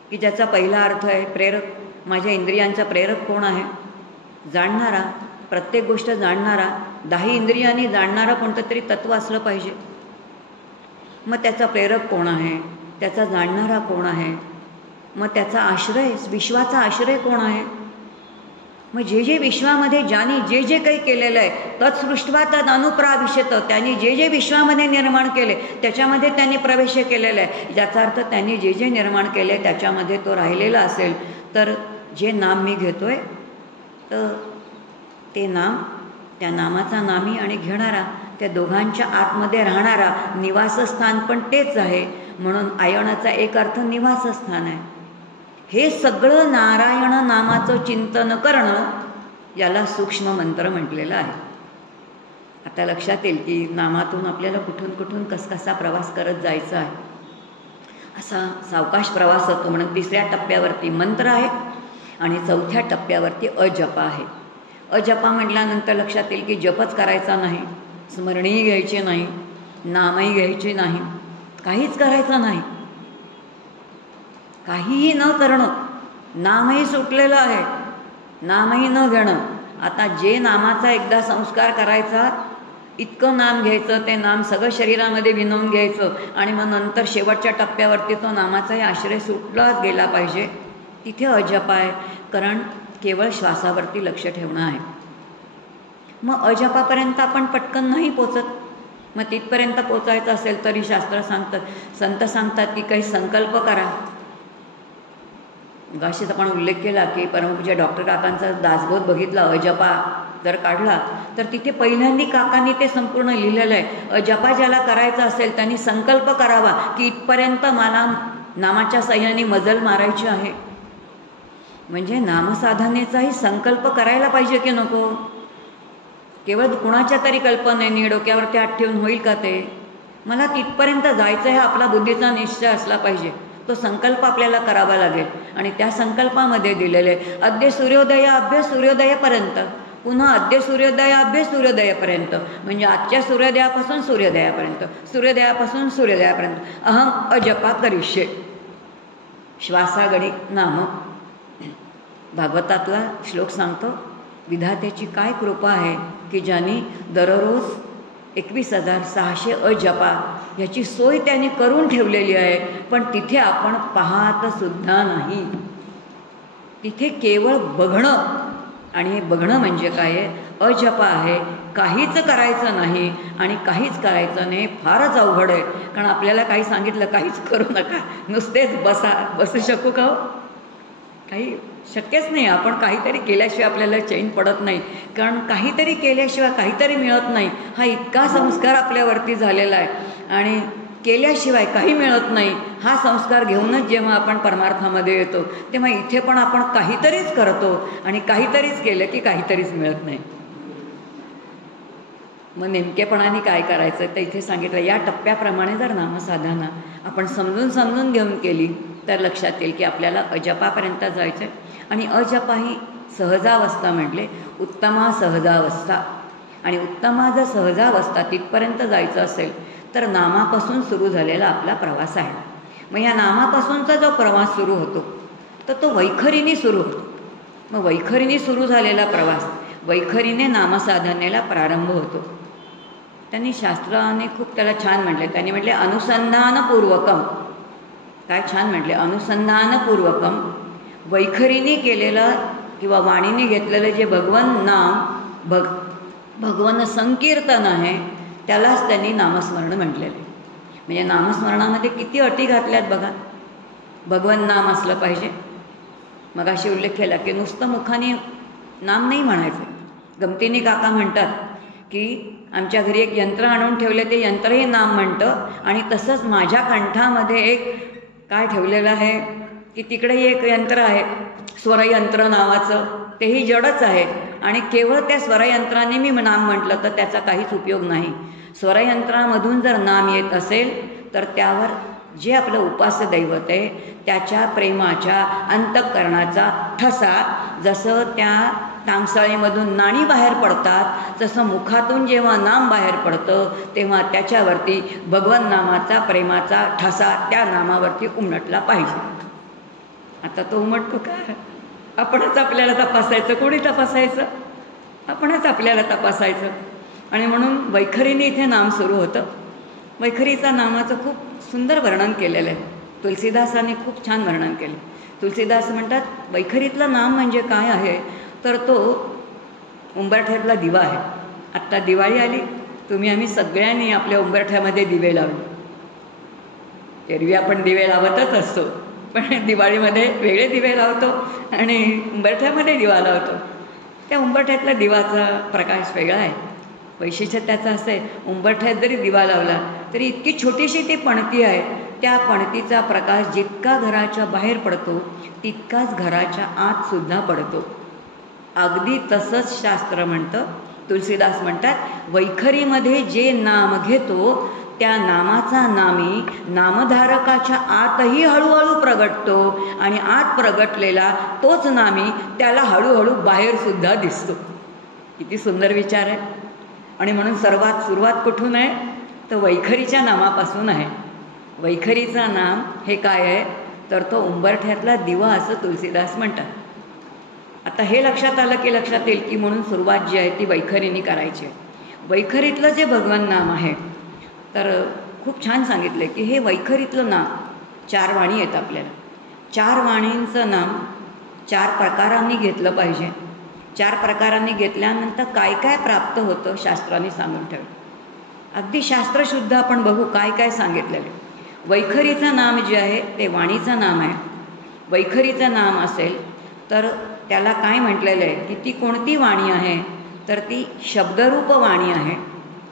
की ज्याचा पहिला अर्थ आहे प्रेरक. माझ्या इंद्रियांचा प्रेरक कोण आहे, जाणणारा, प्रत्येक गोष्ट जाणणारा, 10 इंद्रियांनी जाणणारा कोणतं तरी तत्व असलं पाहिजे. मग त्याचा प्रेरक कोण आहे, त्याचा जाणणारा कोण आहे, मग त्याचा आश्रय, विश्वाचा आश्रय कोण आहे. मग जे विश्वामध्ये ज्यांनी जे काही केलेलं आहे तत्सृष्ट्वा तद अनुप्राविशत, त्यांनी जे विश्वामध्ये निर्माण केले त्याच्यामध्ये त्यांनी प्रवेश केलेला आहे. याचा अर्थ त्यांनी जे निर्माण केले त्याच्यामध्ये तो राहिलेला असेल तर जे नाम मी घेतोय तर ते नाम, त्या नामाचा नामी आणि घेणारा, त्या दोघांच्या आतमध्ये राहणारा निवासस्थान पण तेच आहे. म्हणून आयणाचा एक अर्थ निवासस्थान आहे. हे सगळं नारायण नामाचं चिंतन करणं याला सूक्ष्म मंत्र म्हटलेलं आहे. आता लक्षात येईल की नामातून आपल्याला कुठून कुठून कसा प्रवास करत जायचा आहे. असा सावकाश प्रवास होतो. म्हणून 3ऱ्या टप्प्यावरती मंत्र आहे आणि 4थ्या टप्प्यावरती अजपा आहे. अजपा म्हटल्यानंतर लक्षात येईल की जपच करायचा नाही, स्मरणही घ्यायची नाही, नामही घ्यायचे नाही, काहीच करायचं नाही, काहीही न करणं. नामही सुटलेलं आहे, नामही न घेणं. आता जे नामाचा एकदा संस्कार करायचा, इतकं नाम घ्यायचं, ते नाम सगळं शरीरामध्ये विनवून घ्यायचं आणि मग नंतर शेवटच्या टप्प्यावरती तो नामाचाही आश्रय सुटलाच गेला पाहिजे. तिथे अजप आहे, कारण केवळ श्वासावरती लक्ष ठेवणं आहे. मग अजपापर्यंत आपण पटकन नाही पोचत. मग तिथपर्यंत पोचायचं असेल तरी शास्त्र सांगतात, संत सांगतात की काही संकल्प करा. गाशीच आपण उल्लेख केला की परमपूज्य डॉक्टर काकांचा दासबोध बघितला, अजपा जर काढला तर तिथे पहिल्यांदा काकांनी ते संपूर्ण लिहिलेलं आहे. अजपा ज्याला करायचा असेल त्यांनी संकल्प करावा की इथपर्यंत मला नामाच्या सह्याने मजल मारायची आहे. म्हणजे नामसाधनेचाही संकल्प करायला पाहिजे की नको. केवळ कुणाच्या तरी कल्पनेने डोक्यावरती हात ठेवून होईल का ते. मला तिथपर्यंत जायचं आहे, आपला बुद्धीचा निश्चय असला पाहिजे. तो संकल्प आपल्याला करावा लागेल आणि त्या संकल्पामध्ये दिलेले अद्य सूर्योदय अभ्य सूर्योदयापर्यंत, पुन्हा अद्य सूर्योदय अभ्य सूर्योदयापर्यंत, म्हणजे आजच्या सूर्योदयापासून सूर्योदयापर्यंत, सूर्योदयापासून सूर्योदयापर्यंत अहं अजपा करिष्ये. श्वासागणी नाम. भागवतातला श्लोक सांगतो, विधात्याची काय कृपा आहे की ज्यांनी दररोज 21,600 अजपा ह्याची सोय त्यांनी करून ठेवलेली आहे. पण तिथे आपण पाहतसुद्धा नाही. तिथे केवळ बघणं, आणि हे बघणं म्हणजे काय आहे, अजपा आहे. काहीच करायचं नाही आणि काहीच करायचं नाही फारच अवघड आहे. कारण आपल्याला काही सांगितलं काहीच करू नका, नुसतेच बसू शकू का हो? काही शक्यच नाही. आपण काहीतरी केल्याशिवाय आपल्याला चैन पडत नाही, कारण काहीतरी केल्याशिवाय काहीतरी मिळत नाही. हा इतका संस्कार आपल्यावरती झालेला आहे आणि केल्याशिवाय काही मिळत नाही हा संस्कार घेऊनच जेव्हा आपण परमार्थामध्ये येतो तेव्हा इथे पण आपण काहीतरीच करतो आणि काहीतरीच केलं की काहीतरीच मिळत नाही. मग नेमकेपणाने काय करायचं तर इथे सांगितलं, या टप्प्याप्रमाणे जर नामसाधना आपण समजून घेऊन केली तर लक्षात येईल की आपल्याला अजपापर्यंत जायचं आहे. आणि अजपा ही सहजावस्था म्हटले, उत्तमा सहजावस्था. आणि उत्तमा जर सहजावस्था तिथपर्यंत जायचं असेल तर नामापासून सुरू झालेला आपला प्रवास आहे. मग ह्या नामापासूनचा जो प्रवास सुरू होतो तर तो वैखरीने सुरू होतो. मग वैखरीने सुरू झालेला प्रवास वैखरीने नामसाधनेला प्रारंभ होतो. त्यांनी शास्त्राने खूप त्याला छान म्हटले. त्यांनी म्हटले अनुसंधानपूर्वकम. काय छान म्हटले, अनुसंधानपूर्वकम. वैखरीने केलेलं किंवा वाणीने घेतलेलं जे भगवन नाम भगवन संकीर्तन आहे त्यालाच त्यांनी नामस्मरण म्हटलेलं आहे. म्हणजे नामस्मरणामध्ये किती अटी घातल्यात बघा. भगवन नाम असलं पाहिजे. मग अशी उल्लेख केला की नुसतं मुखाने नाम नाही म्हणायचं. गमतीने काका म्हणतात की आमच्या घरी एक यंत्र आणून ठेवले, ते यंत्रही नाम म्हणतं आणि तसंच माझ्या कंठामध्ये एक काय ठेवलेलं आहे की तिकडेही एक यंत्र आहे स्वरयंत्र नावाचं, तेही जडच आहे आणि केवळ त्या स्वरयंत्राने मी नाम म्हटलं तर त्याचा काहीच उपयोग नाही. स्वरयंत्रामधून जर नाम येत असेल तर त्यावर जे आपलं उपास्य दैवत आहे त्याच्या प्रेमाच्या अंतःकरणाचा ठसा, जसं त्या टांगसाळीमधून नाणी बाहेर पडतात तसं मुखातून जेव्हा नाम बाहेर पडतं तेव्हा त्याच्यावरती भगवन नामाचा प्रेमाचा ठसा त्या नामावरती उमटला पाहिजे. आता तो उमटतो का? आपणच आपल्याला तपासायचं. कोणी तपासायचं? आपणच आपल्याला तपासायचं. आणि म्हणून वैखरीने इथे नाम सुरू होतं. वैखरीचा नामाचं खूप सुंदर वर्णन केलेलं आहे. तुलसीदासांनी खूप छान वर्णन केलं. तुलसीदास म्हणतात वैखरीतलं नाम म्हणजे काय आहे तर तो उंबरठ्यातला दिवा आहे. आत्ता दिवाळी आली, आम्ही सगळ्यांनी आपल्या उंबरठ्यामध्ये दिवे लावले. एरवी आपण दिवे लावतच असतो, पण दिवाळीमध्ये वेगळे दिवे लावतो आणि उंबरठ्यामध्ये दिवा लावतो. त्या उंबरठ्यातल्या दिवाचा प्रकाश वेगळा आहे. वैशिष्ट्य त्याचं असं आहे, उंबरठ्यात जरी दिवा लावला तरी इतकी छोटीशी ती पणती आहे, त्या पणतीचा प्रकाश जितका घराच्या बाहेर पडतो तितकाच घराच्या आतसुद्धा पडतो. अगदी तसंच शास्त्र म्हणतं. तुलसीदास म्हणतात वैखरीमध्ये जे नाम घेतो त्या नामाचा नामी नामधारकाच्या आतही हळूहळू प्रगटतो आणि आत प्रगटलेला तोच नामी त्याला हळूहळू बाहेरसुद्धा दिसतो. किती सुंदर विचार आहे. आणि म्हणून सुरुवात कुठून आहे तर वैखरीच्या नामापासून आहे. वैखरीचं नाम हे काय आहे तर तो उंबरठ्यातला दिवा असं तुलसीदास म्हणतात. आता हे लक्षात आलं की लक्षात येईल की म्हणून सुरुवात जी आहे ती वैखरीने करायची आहे. वैखरीतलं जे भगवान नाम आहे तर खूप छान सांगितलं की हे वैखरीतलं नाम 4 वाणी आहेत आपल्याला. 4 वाणींचं नाम 4 प्रकारांनी घेतलं पाहिजे. 4 प्रकारांनी घेतल्यानंतर काय काय प्राप्त होतं शास्त्राने सांगून ठेवलं. अगदी शास्त्रशुद्ध आपण बघू काय काय सांगितलेलं. वैखरीचं नाम जे आहे ते वाणीचं नाम आहे. वैखरीचं नाम असेल तर त्याला काय म्हटलेलं आहे की ती कोणती वाणी आहे तर ती शब्दरूप वाणी आहे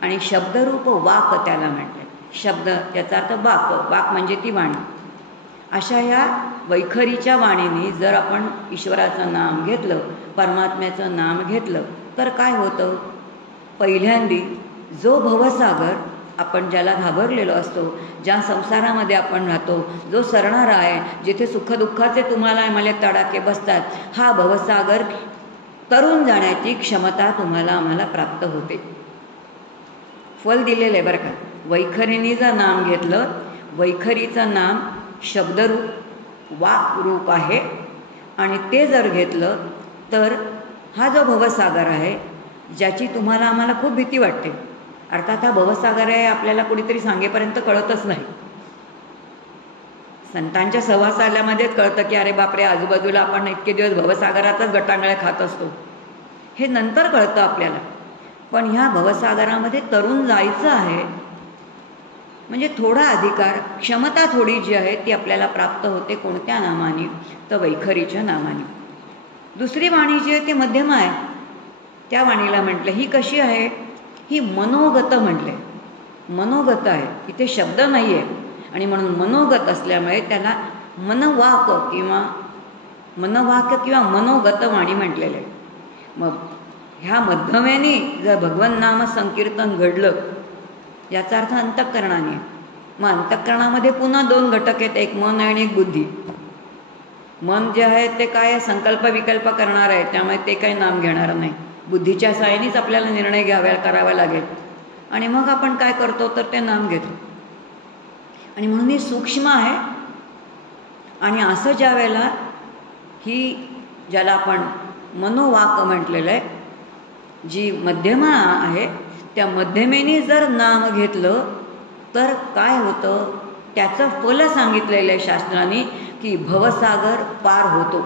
आणि शब्दरूप वाक त्याला म्हटलं. शब्द याचा अर्थ वाक म्हणजे ती वाणी. अशा या वैखरीच्या वाणीने जर आपण ईश्वराचं नाम घेतलं, परमात्म्याचं नाम घेतलं तर काय होतं, पहिल्यांदी जो भवसागर आपण ज्याला घाबरलेलो असतो, ज्या संसारामध्ये आपण राहतो, जो सरणारा आहे, जिथे सुखदुःखाचे तुम्हाला आम्हाला तडाखे बसतात, हा भवसागर तरून जाण्याची क्षमता तुम्हाला आम्हाला प्राप्त होते. फल दिलेलं आहे बरं का. वैखरीने जर नाम घेतलं, वैखरीचं नाम शब्दरूप वाकरूप आहे आणि ते जर घेतलं तर हा जो भवसागर आहे ज्याची तुम्हाला आम्हाला खूप भीती वाटते, अर्थात हा भवसागर आहे आपल्याला कोणीतरी सांगेपर्यंत कळतच नाही. संतांच्या सहवासाल्यामध्येच कळतं की अरे बापरे आजूबाजूला आपण इतके दिवस भवसागरातच गटांगळ्या खात असतो, हे नंतर कळतं आपल्याला. पण ह्या भवसागरामध्ये तरून जायचं आहे म्हणजे थोडा अधिकार, क्षमता थोडी जी आहे ती आपल्याला प्राप्त होते. कोणत्या नामाने तर वैखरीच्या नामाने. दुसरी वाणी जी आहे ती मध्यम आहे. त्या वाणीला म्हटलं ही कशी आहे, ही मनोगत म्हटले. मनोगत आहे, इथे शब्द नाही आहे आणि म्हणून मनोगत असल्यामुळे त्याला मनवाक किंवा मनोगत वाणी म्हटलेलं आहे. मग ह्या मध्यमेने जर भगवन नाम संकीर्तन घडलं याचा अर्थ अंतःकरणाने. मग अंतःकरणामध्ये पुन्हा 2 घटक आहेत, एक मन आणि एक बुद्धी. मन जे आहे ते काय संकल्प विकल्प करणार आहे, त्यामुळे ते काही नाम घेणार नाही. बुद्धीच्या साहाय्यानेच आपल्याला निर्णय करावा लागेल आणि मग आपण काय करतो तर ते नाम घेतो. आणि म्हणून ही सूक्ष्म आहे आणि असं ज्या वेळेला ही ज्याला आपण मनोवाक म्हटलेलं आहे, जी मध्यमा आहे, त्या मध्यमेने जर नाम घेतलं तर काय होतं, त्याचं फल सांगितलेलं आहे शास्त्राने की भवसागर पार होतो.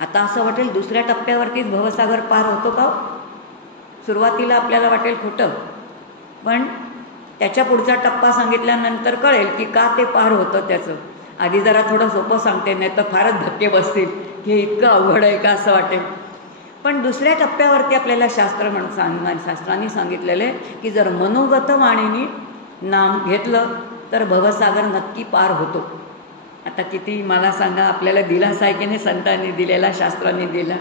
आता असं वाटेल दुसऱ्या टप्प्यावरतीच भवसागर पार होतो का? सुरुवातीला आपल्याला वाटेल खोटं, पण त्याच्या पुढचा टप्पा सांगितल्यानंतर कळेल की का ते पार होतं त्याचं. आधी जरा थोडं सोपं सांगते, नाही तर फारच धक्के बसतील की हे इतकं अवघड आहे का असं वाटेल. पण दुसऱ्या टप्प्यावरती आपल्याला शास्त्राने सांगितलेलं आहे की जर मनोगत वाणीने नाम घेतलं तर भवसागर नक्की पार होतो. आता किती मला सांगा, आपल्याला दिलासा आहे की नाही संतांनी दिलेला, शास्त्रांनी दिला.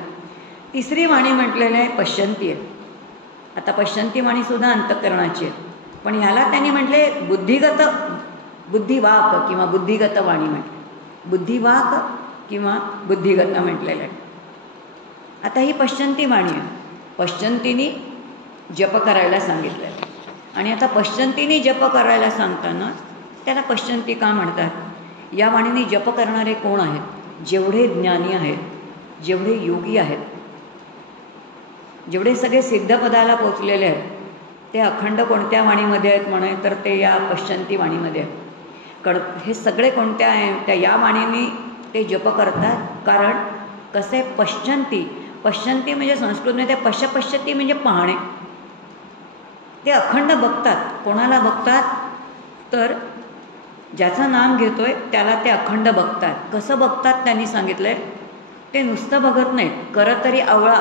तिसरी वाणी म्हटलेलं आहे पश्यंती आहे. आता पश्यंती वाणीसुद्धा अंतःकरणाची आहे, पण ह्याला त्यांनी म्हटले बुद्धिवाक किंवा बुद्धिगत वाणी म्हटले. बुद्धिवाक किंवा बुद्धिगत म्हटलेलं आहे. आता ही पश्यंती वाणी आहे. पश्यंतीनी जप करायला सांगितलं आहे. आणि आता पश्यंतीने जप करायला सांगताना त्याला पश्यंती का म्हणतात? या वाणीने जप करणारे कोण आहेत? जेवढे ज्ञानी आहेत, जेवढे योगी आहेत, जेवढे सगळे सिद्धपदाला पोचलेले आहेत, ते अखंड कोणत्या वाणीमध्ये आहेत म्हणे तर ते या पश्यंती वाणीमध्ये आहेत. हे सगळे कोणत्या आहे? त्या या वाणीने ते जप करतात. कारण कसे पश्यंती म्हणजे संस्कृतमध्ये पश्यती म्हणजे पाहणे. ते अखंड बघतात. कोणाला बघतात? तर ज्याचं नाम घेतोय त्याला ते अखंड बघतात. कसं बघतात त्यांनी सांगितलंय, ते नुसतं बघत नाहीत. करतरी आवळा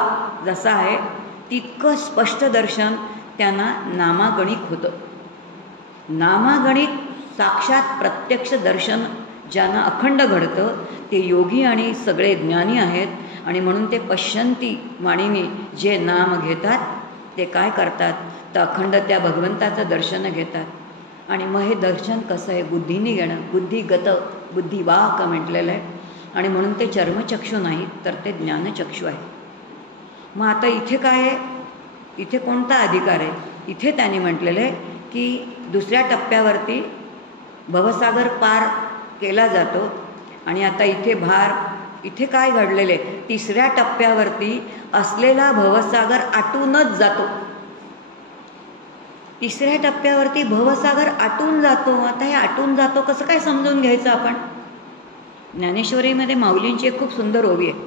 जसा आहे तितकं स्पष्ट दर्शन त्यांना नामागणिक होतं. नामागणिक साक्षात प्रत्यक्ष दर्शन ज्यांना अखंड घडतं ते योगी आणि सगळे ज्ञानी आहेत. आणि म्हणून ते पश्यंती वाणीने जे नाम घेतात ते काय करतात तर अखंड त्या भगवंताचं दर्शन घेतात. आणि मग हे दर्शन कसं आहे? बुद्धीने घेणं. बुद्धिगत, बुद्धिवाक म्हटलेलं आहे. आणि म्हणून ते चर्मचक्षु नाही तर ते ज्ञानचक्षु आहे. मग आता इथे काय आहे? इथे कोणता अधिकार आहे? इथे त्यांनी म्हटलेलं आहे की दुसऱ्या टप्प्यावरती भवसागर पार केला जातो. आणि आता इथे काय घडलेलं आहे? तिसऱ्या टप्प्यावरती असलेला भवसागर आटूनच जातो. तिसऱ्या टप्प्यावरती भवसागर आटून जातो. आता हे आटून जातो कसं काय समजून घ्यायचं आपण? ज्ञानेश्वरीमध्ये माऊलींची एक खूप सुंदर ओवी आहे.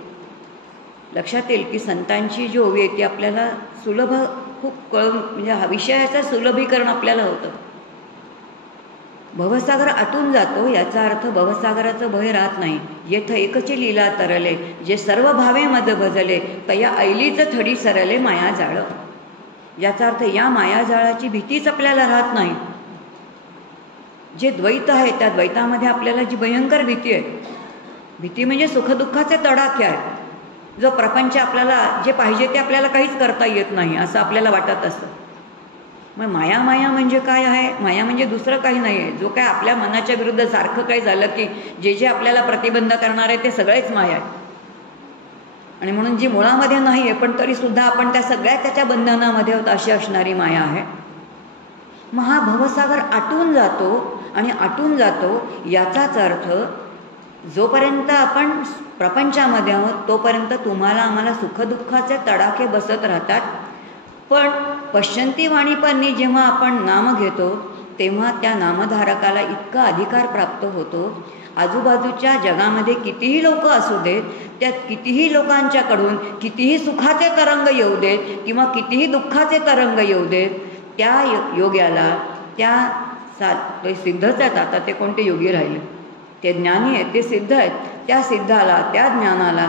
लक्षात येईल की संतांची जी ओवी आहे ती आपल्याला सुलभ खूप कळून, म्हणजे हा विषयाचं सुलभीकरण आपल्याला होतं. भवसागर आटून जातो याचा अर्थ भवसागराचं भय राहत नाही. येथ एकची लीला तरले, जे सर्व भावे मद भजले, तया ऐलीच थडी सरले माया जाळ. याचा अर्थ या मायाजाळाची भीतीच आपल्याला राहत नाही. जे द्वैत आहे त्या द्वैतामध्ये आपल्याला जी भयंकर भीती आहे, भीती म्हणजे सुखदुःखाचे तडाखे आहे. जो प्रपंच आपल्याला जे पाहिजे ते आपल्याला काहीच करता येत नाही असं आपल्याला वाटत असतं. मग माया म्हणजे काय आहे? माया म्हणजे दुसरं काही नाही आहे. जो काय आपल्या मनाच्या विरुद्ध सारखं काही झालं की जे आपल्याला प्रतिबंध करणार आहे ते सगळेच माया आहे. आणि म्हणून जी मुळामध्ये नाही आहे पण तरीसुद्धा आपण त्या सगळ्या त्याच्या बंधनामध्ये होत अशी असणारी माया आहे. मग हा भवसागर आटून जातो. आणि आटून जातो याचाच अर्थ जोपर्यंत आपण प्रपंचामध्ये आहोत तोपर्यंत तुम्हाला आम्हाला सुखदुःखाचे तडाखे बसत राहतात. पण पश्यंती वाणीपणी जेव्हा आपण नाम घेतो तेव्हा त्या नामधारकाला इतका अधिकार प्राप्त होतो. आजूबाजूच्या जगामध्ये कितीही लोक असू देत, त्या कितीही लोकांच्याकडून कितीही सुखाचे तरंग येऊ देत किंवा कितीही दुःखाचे तरंग येऊ देत, त्या योग्याला ते सिद्धच आहेत. आता ते कोणते योगी राहिले? ते ज्ञानी आहेत, ते सिद्ध आहेत. त्या सिद्धाला, त्या ज्ञानाला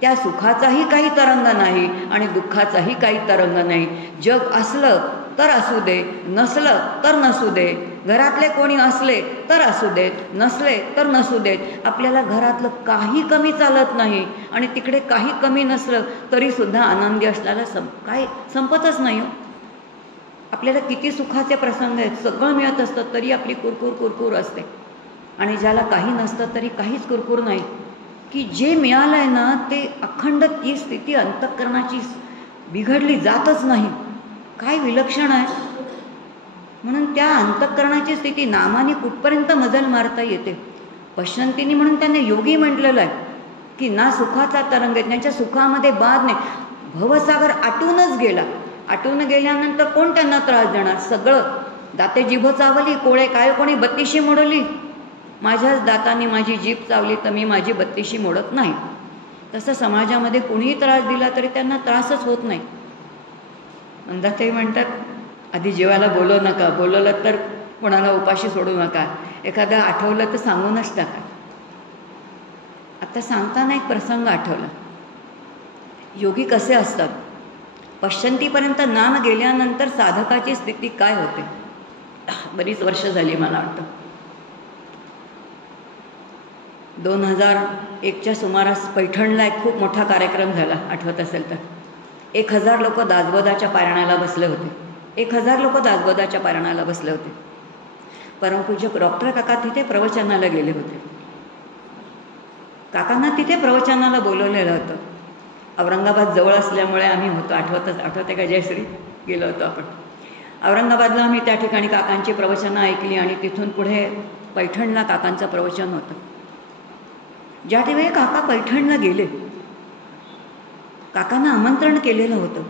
त्या सुखाचाही काही तरंग नाही आणि दुःखाचाही काही तरंग नाही. जग असलं तर असू दे, नसलं तर नसू दे, घरातले कोणी असले तर असू देत, नसले तर नसू देत, आपल्याला घरातलं काही कमी चालत नाही आणि तिकडे काही कमी नसलं तरीसुद्धा आनंदी असल्याला काय संपतच नाही. आपल्याला किती सुखाचे प्रसंग आहेत, सगळं मिळत असतं तरी आपली कुरकुर असते. आणि ज्याला काही नसतं तरी काहीच कुरकुर नाही. की जे मिळालं आहे ना ते अखंड, ती स्थिती अंतःकरणाची बिघडली जातच नाही. काय विलक्षण आहे. म्हणून त्या अंतःकरणाची स्थिती नामाने कुठपर्यंत मजल मारता येते. पश्यंतीनी म्हणून त्यांनी योगी म्हटलेलं आहे की ना सुखाचा तरंग, त्यांच्या सुखामध्ये बाद नाही. भवसागर आटूनच गेला. आटून गेल्यानंतर कोण त्यांना त्रास देणार? सगळं दाते जिभ चावली, कोळे काय कोणी बत्तीशी मोडली. माझ्याच दातांनी माझी जीभ चावली तर मी माझी बत्तीशी मोडत नाही. तसं समाजामध्ये कुणीही त्रास दिला तरी त्यांना त्रासच होत नाही. मंदाताई म्हणतात आधी जेवायला बोलवू नका, बोलवलं तर कोणाला उपाशी सोडू नका, एखादं आठवलं तर सांगूनच टाका. आता सांगताना एक प्रसंग आठवला. योगी कसे असतात? पश्यंतीपर्यंत नाम गेल्यानंतर साधकाची स्थिती काय होते? बरीच वर्ष झाली मला वाटतं. 2001च्या सुमारास पैठणला एक खूप मोठा कार्यक्रम झाला, आठवत असेल तर. 1000 लोक दासबोधाच्या पारायणाला बसले होते. 1000 लोक दासबोधाच्या पारायणाला बसले होते. परमपूज्य डॉक्टर काका तिथे प्रवचनाला गेले होते. काकांना तिथे प्रवचनाला बोलवलेलं होतं. औरंगाबाद जवळ असल्यामुळे आम्ही होतो. आठवते का जयश्री? गेलो होतो आपण औरंगाबादला. आम्ही त्या ठिकाणी काकांची प्रवचनं ऐकली आणि तिथून पुढे पैठणला काकांचं प्रवचन होतं. ज्या ठिकाणी काका पैठणला गेले, काकांना आमंत्रण केलेलं होतं,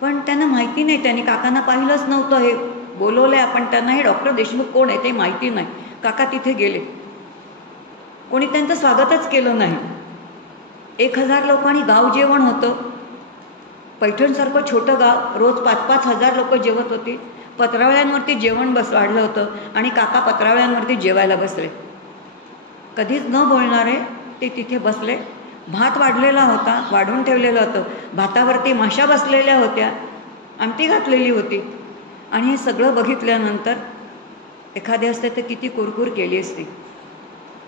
पण त्यांना माहिती नाही. त्यांनी काकांना पाहिलंच नव्हतं. हे बोलवलं आहे आपण त्यांना, हे डॉक्टर देशमुख कोण आहे ते माहिती नाही. काका तिथे गेले, कोणी त्यांचं स्वागतच केलं नाही. 1000 लोकांनी गाव जेवण होतं. पैठणसारखं छोटं गाव, रोज 5-5 हजार लोक जेवत होती. पत्रावळ्यांवरती जेवण वाढलं होतं आणि काका पत्रावळ्यांवरती जेवायला बसले. कधीच न बोलणारे ते तिथे बसले. भात वाढलेला होता, वाढून ठेवलेलं होतं. भातावरती माशा बसलेल्या होत्या, आमटी घातलेली होती. आणि हे सगळं बघितल्यानंतर एखादे असते तर किती कुरकुर केली असती.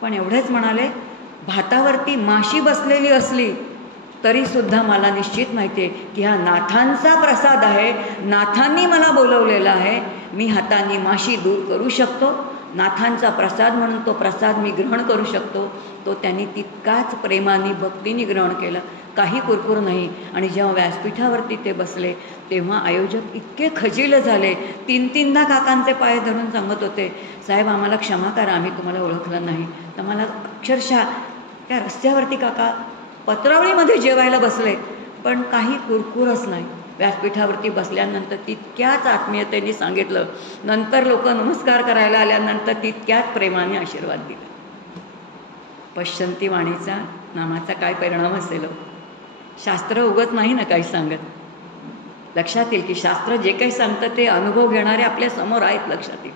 पण एवढेच म्हणाले, भातावरती माशी बसलेली असली तरीसुद्धा मला निश्चित माहिती आहे की हा नाथांचा प्रसाद आहे. नाथांनी मला बोलवलेला आहे. मी हाताने माशी दूर करू शकतो. नाथांचा प्रसाद म्हणून तो प्रसाद मी ग्रहण करू शकतो. तो त्यांनी तितकाच प्रेमाने भक्तीने ग्रहण केला, काही कुरकुर नाही. आणि जेव्हा व्यासपीठावरती ते बसले तेव्हा आयोजक इतके खजील झाले. 3-3दा काकांचे पाय धरून सांगत होते, साहेब आम्हाला क्षमा करा, आम्ही तुम्हाला ओळखलं नाही. तर मला अक्षरशः त्या रस्त्यावरती काका पत्रावळीमध्ये जेवायला बसले, पण काही कुरकुरच नाही. व्यासपीठावरती बसल्यानंतर तितक्याच आत्मीयतेने सांगितलं. नंतर लोक नमस्कार करायला आल्यानंतर तितक्याच प्रेमाने आशीर्वाद दिला. पश्यंती वाणीचा नामाचा काय परिणाम असेल? शास्त्र उगत नाही ना काही सांगत. लक्षात येईल की शास्त्र जे काही सांगतं ते अनुभव घेणारे आपल्या समोर आहेत. लक्षात येईल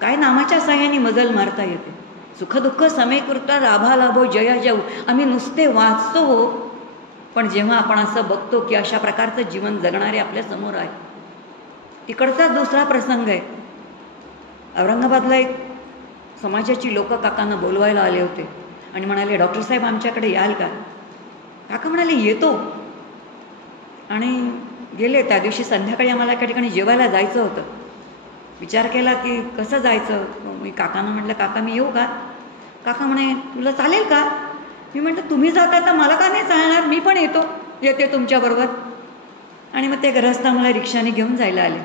काय नामाच्या साह्याने मजल मारता येते. सुखदुःख समेकृता लाभा लाभो जया जाऊ. आम्ही नुसते वाचतो, पण जेव्हा आपण असं बघतो की अशा प्रकारचं जीवन जगणारे आपल्या समोर आहे. तिकडचा दुसरा प्रसंग आहे. औरंगाबादला एक समाजाची लोक काकांना बोलवायला आले होते आणि म्हणाले, डॉक्टर साहेब आमच्याकडे याल का? काका म्हणाले येतो. आणि गेले. त्या दिवशी संध्याकाळी आम्हाला एका ठिकाणी जेवायला जायचं होतं. विचार केला की कसं जायचं. मी काकांना म्हटलं, काका मी येऊ का? काका म्हणे तुला चालेल का? मी म्हटलं तुम्ही जाता तर मला का नाही चालणार, मी पण येते तुमच्याबरोबर. आणि मग ते ग्रहस्थ मला रिक्षाने घेऊन जायला आले.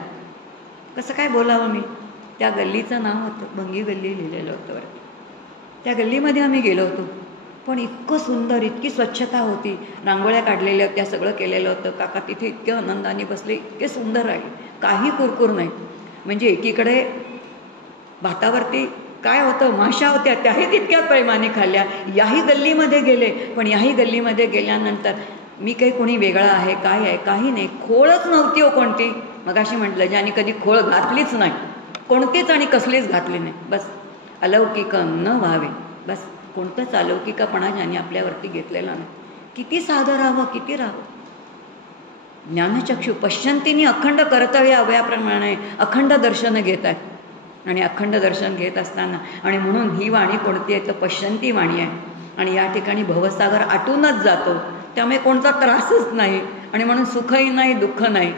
कसं काय बोलावं मी. त्या गल्लीचं नाव होतं भंगी गल्ली लिहिलेलं होतं वरती. त्या गल्लीमध्ये आम्ही गेलो होतो. पण इतकं सुंदर, इतकी स्वच्छता होती, रांगोळ्या काढलेल्या होत्या, सगळं केलेलं होतं. काका तिथे इतके आनंदाने बसले, इतके सुंदर राहिले, काही कुरकुर नाही. म्हणजे एकीकडे भातावरती काय होतं, माशा होत्या, त्याही तितक्याच प्रेमाने खाल्ल्या. याही गल्लीमध्ये गेले, पण याही गल्लीमध्ये गेल्यानंतर मी काही कोणी वेगळा आहे काय आहे काही नाही. खोळच नव्हती हो कोणती. मगाशी म्हटलं ज्याने कधी खोळ घातलीच नाही, कोणतीच आणि कसलीच घातली नाही. बस अलौकिक न व्हावे, बस कोणतंच अलौकिकपणा ज्याने आपल्यावरती घेतलेला नाही. किती साधं राहावं, किती राहावं. ज्ञानचक्षु पश्यंतीने अखंड कर्तव्य अवयाप्रमाणे अखंड दर्शन घेत आहेत. आणि अखंड दर्शन घेत असताना, आणि म्हणून ही वाणी कोणती आहे तर पश्यंती वाणी आहे. आणि या ठिकाणी भवसागर आटूनच जातो, त्यामुळे कोणता त्रासच नाही. आणि म्हणून सुखही नाही दुःख नाही.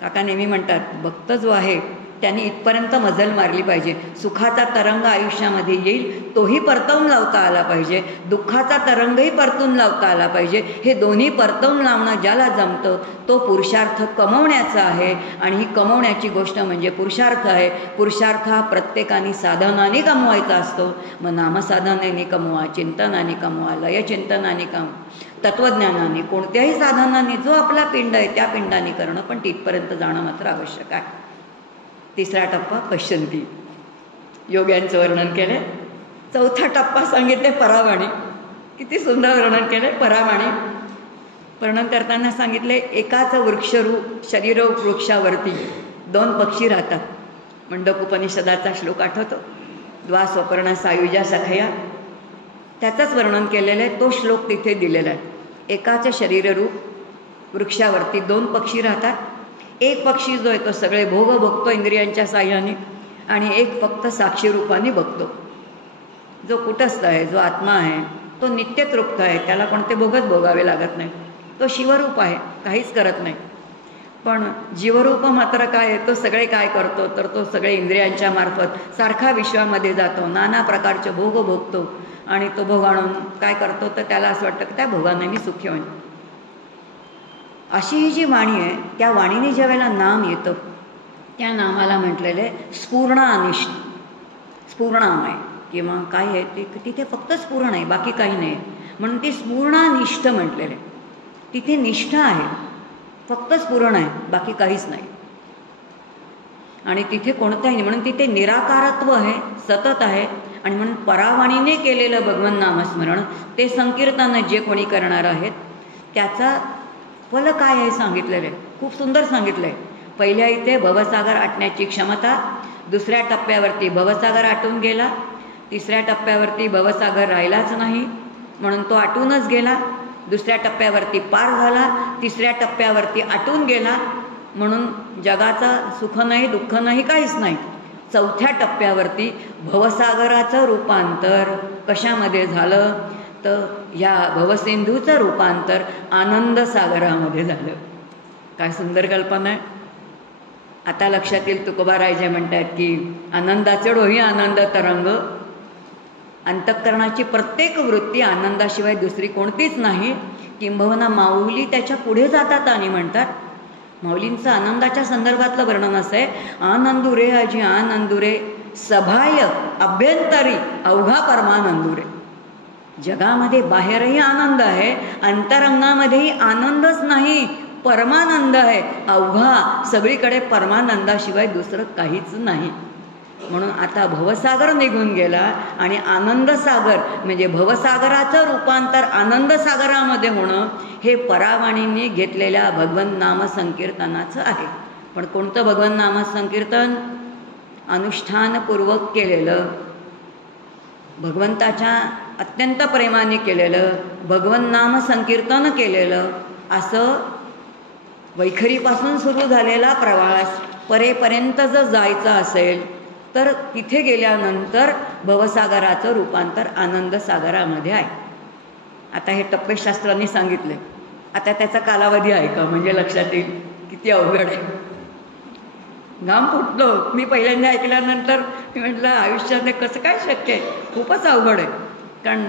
काका नेहमी म्हणतात, भक्त जो आहे त्यांनी इथपर्यंत मजल मारली पाहिजे. सुखाचा तरंग आयुष्यामध्ये येईल, तोही परतवून लावता आला पाहिजे. दुःखाचा तरंगही परतून लावता आला पाहिजे. हे दोन्ही परतवून लावणं ज्याला जमतं तो पुरुषार्थ कमवण्याचा आहे. आणि ही कमवण्याची गोष्ट म्हणजे पुरुषार्थ आहे. पुरुषार्थ हा प्रत्येकाने साधनाने कमवायचा असतो. मग नामसाधनेने कमवा, चिंतनाने कमवा, लयचिंतनाने कमवा, तत्त्वज्ञानाने, कोणत्याही साधनाने जो आपला पिंड आहे त्या पिंडाने करणं, पण तिथपर्यंत जाणं मात्र आवश्यक आहे. तिसरा टप्पा पश्यंती, योग्यांचं वर्णन केलं. चौथा टप्पा सांगितले परावाणी. किती सुंदर वर्णन केलं. परावाणी वर्णन करताना सांगितले एकाच वृक्षरूप शरीररूप वृक्षावरती 2 पक्षी राहतात. मंडक उपनिषदाचा श्लोक आठवतो, द्वा स्वपर्णा सायुजा सखया, त्याचंच वर्णन केलेलं आहे. तो श्लोक तिथे दिलेला आहे. एकाच शरीररूप वृक्षावरती 2 पक्षी राहतात. एक पक्षी जो आहे तो सगळे भोग बघतो इंद्रियांच्या साह्याने, आणि एक फक्त साक्षी रूपाने बघतो. जो कुटस्थ आहे, जो आत्मा आहे, तो नित्यतृप्त आहे, त्याला कोणते भोगच भोगावे लागत नाही. तो शिवरूप आहे, काहीच करत नाही. पण जीवरूप मात्र काय आहे, तो सगळे काय करतो तर तो सगळे इंद्रियांच्या मार्फत सारखा विश्वामध्ये जातो, नाना प्रकारचे भोग भोगतो, आणि तो भोग आणून काय करतो तर त्याला असं वाटतं की त्या भोगाने मी सुखी होईन. अशी ही जी वाणी आहे, त्या वाणीने ज्या वेळेला नाम येतं त्या नामाला म्हटलेलं आहे स्फूर्णानिष्ठ. स्फूर्णाम आहे किंवा काय आहे ते, तिथे फक्त स्फुरण आहे, बाकी काही नाही. म्हणून ती स्फूर्णानिष्ठ म्हटलेलं आहे. तिथे निष्ठा आहे, फक्त स्फुरण आहे, बाकी काहीच नाही. आणि तिथे कोणताही, म्हणून तिथे निराकारत्व आहे, सतत आहे. आणि म्हणून परावाणीने केलेलं भगवन नामस्मरण, ते संकीर्तन जे कोणी करणार आहेत त्याचा फल काय आहे सांगितलेलं आहे. खूप सुंदर सांगितलं आहे. पहिल्या इथे भवसागर आटण्याची क्षमता, दुसऱ्या टप्प्यावरती भवसागर आटून गेला, तिसऱ्या टप्प्यावरती भवसागर राहिलाच नाही म्हणून तो आटूनच गेला, दुसऱ्या टप्प्यावरती पार झाला, तिसऱ्या टप्प्यावरती आटून गेला म्हणून जगाचा सुख नाही, दुःख नाही, काहीच नाही. चौथ्या टप्प्यावरती भवसागराचं रूपांतर कशामध्ये झालं तर ह्या भवसिंधूचं रूपांतर आनंद सागरामध्ये झालं. काय सुंदर कल्पना आहे. आता लक्षात येईल तुकोबाराय जे म्हणतात की आनंदाचे डोही आनंद तरंग, अंतःकरणाची प्रत्येक वृत्ती आनंदाशिवाय दुसरी कोणतीच नाही. किंबहुना माऊली त्याच्या पुढे जातात आणि म्हणतात, माऊलींचं आनंदाच्या संदर्भातलं वर्णन असं आहे, आनंदुरे अजी आनंदुरे सभाय अभ्यंतरी अवघा परमानंदुरे. जगामध्ये बाहेरही आनंद आहे, अंतरंगामध्येही आनंदच नाही, परमानंद आहे. अवघा सगळीकडे परमानंदाशिवाय दुसरं काहीच नाही. म्हणून आता भवसागर निघून गेला आणि आनंदसागर म्हणजे भवसागराचं रूपांतर आनंदसागरामध्ये होणं हे परावाणीने घेतलेल्या भगवन नाम संकीर्तनाचं आहे. पण कोणतं भगवन नाम संकीर्तन? अनुष्ठानपूर्वक केलेलं, भगवंताच्या अत्यंत प्रेमाने केलेलं, भगवन नाम संकीर्तन केलेलं. असं वैखरीपासून सुरू झालेला प्रवास परेपर्यंत जर जायचं असेल तर तिथे गेल्यानंतर भवसागराचं रूपांतर आनंदसागरामध्ये आहे. आता हे टप्पेशास्त्रांनी सांगितलं. आता त्याचा कालावधी आहे का म्हणजे लक्षात येईल किती अवघड आहे. घाम फुटलो मी पहिल्यांदा ऐकल्यानंतर. मी म्हटलं आयुष्यात कसं काय शक्य आहे, खूपच अवघड आहे. कारण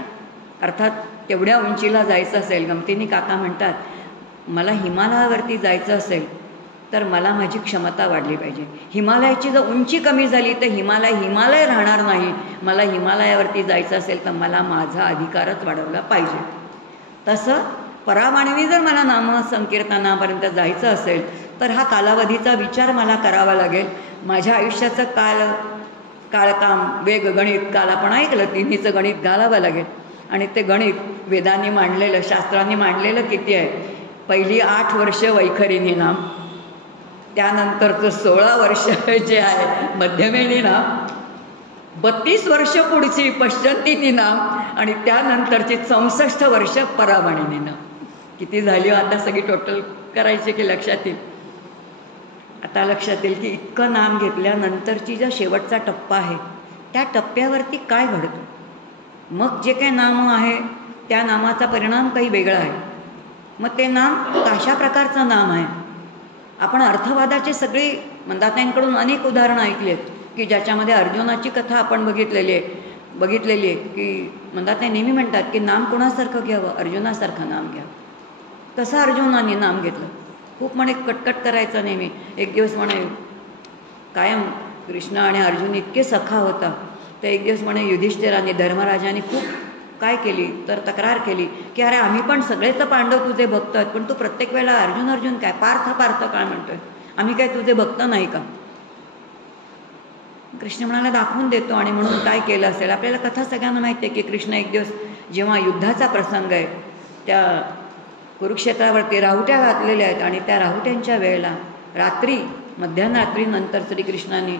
अर्थात तेवढ्या उंचीला जायचं असेल, गमतीने काका म्हणतात मला हिमालयावरती जायचं असेल तर मला माझी क्षमता वाढली पाहिजे. हिमालयाची जर उंची कमी झाली तर हिमालय राहणार नाही. मला हिमालयावरती जायचं असेल तर मला माझा अधिकारच वाढवला पाहिजे. तसं परावाणीने जर मला नामसंकीर्तनापर्यंत जायचं असेल तर हा कालावधीचा विचार मला करावा लागेल. माझ्या आयुष्याचं काळकाम, वेग, गणित, काल आपण ऐकलं तिन्हीचं गणित घालावं लागेल. आणि ते गणित वेदांनी मांडलेलं, शास्त्रांनी मांडलेलं किती आहे? पहिली 8 वर्ष वैखरीने नाम, त्यानंतरचं 16 वर्ष जे आहे मध्यमेनी नाम, 32 वर्ष पुढची पश्चंतीनी नाम आणि त्यानंतरची 64 वर्ष परावाणीने नाम. किती झाली आता सगळी टोटल करायची की लक्षात येईल. आता लक्षात येईल की इतकं नाम घेतल्यानंतरची जो शेवटचा टप्पा आहे त्या टप्प्यावरती काय घडतं. मग जे काही नाम आहे त्या नामाचा परिणाम काही वेगळा आहे. मग ते नाम कशा प्रकारचं नाम आहे आपण अर्थवादाचे सगळे मंदाताईंकडून अनेक उदाहरणं ऐकली आहेत की ज्याच्यामध्ये अर्जुनाची कथा आपण बघितलेली आहे की मंदाताई नेहमी म्हणतात की नाम कोणासारखं घ्यावं, अर्जुनासारखं नाम घ्यावं. तसं अर्जुनाने नाम घेतलं. खूप म्हणे कटकट करायचं नेहमी. एक दिवस म्हणे कायम कृष्ण आणि अर्जुन इतके सखा होता, तर एक दिवस म्हणे युधिष्ठिराने धर्मराजाने खूप काय केली तर तक्रार केली की अरे आम्ही पण सगळेच पांडव तुझे भक्त आहेत, पण तू प्रत्येक वेळेला अर्जुन अर्जुन काय पार्थ पार्थ काय म्हणतोय, आम्ही काय तुझे भक्त नाही का. कृष्ण म्हणाला दाखवून देतो. आणि म्हणून काय केलं असेल, आपल्याला कथा सगळ्यांना माहिती आहे की कृष्ण एक दिवस जेव्हा युद्धाचा प्रसंग आहे त्या कुरुक्षेत्रावरती राहुट्या घातलेल्या आहेत आणि त्या राहुट्यांच्या वेळेला रात्री मध्यरात्रीनंतर श्रीकृष्णाने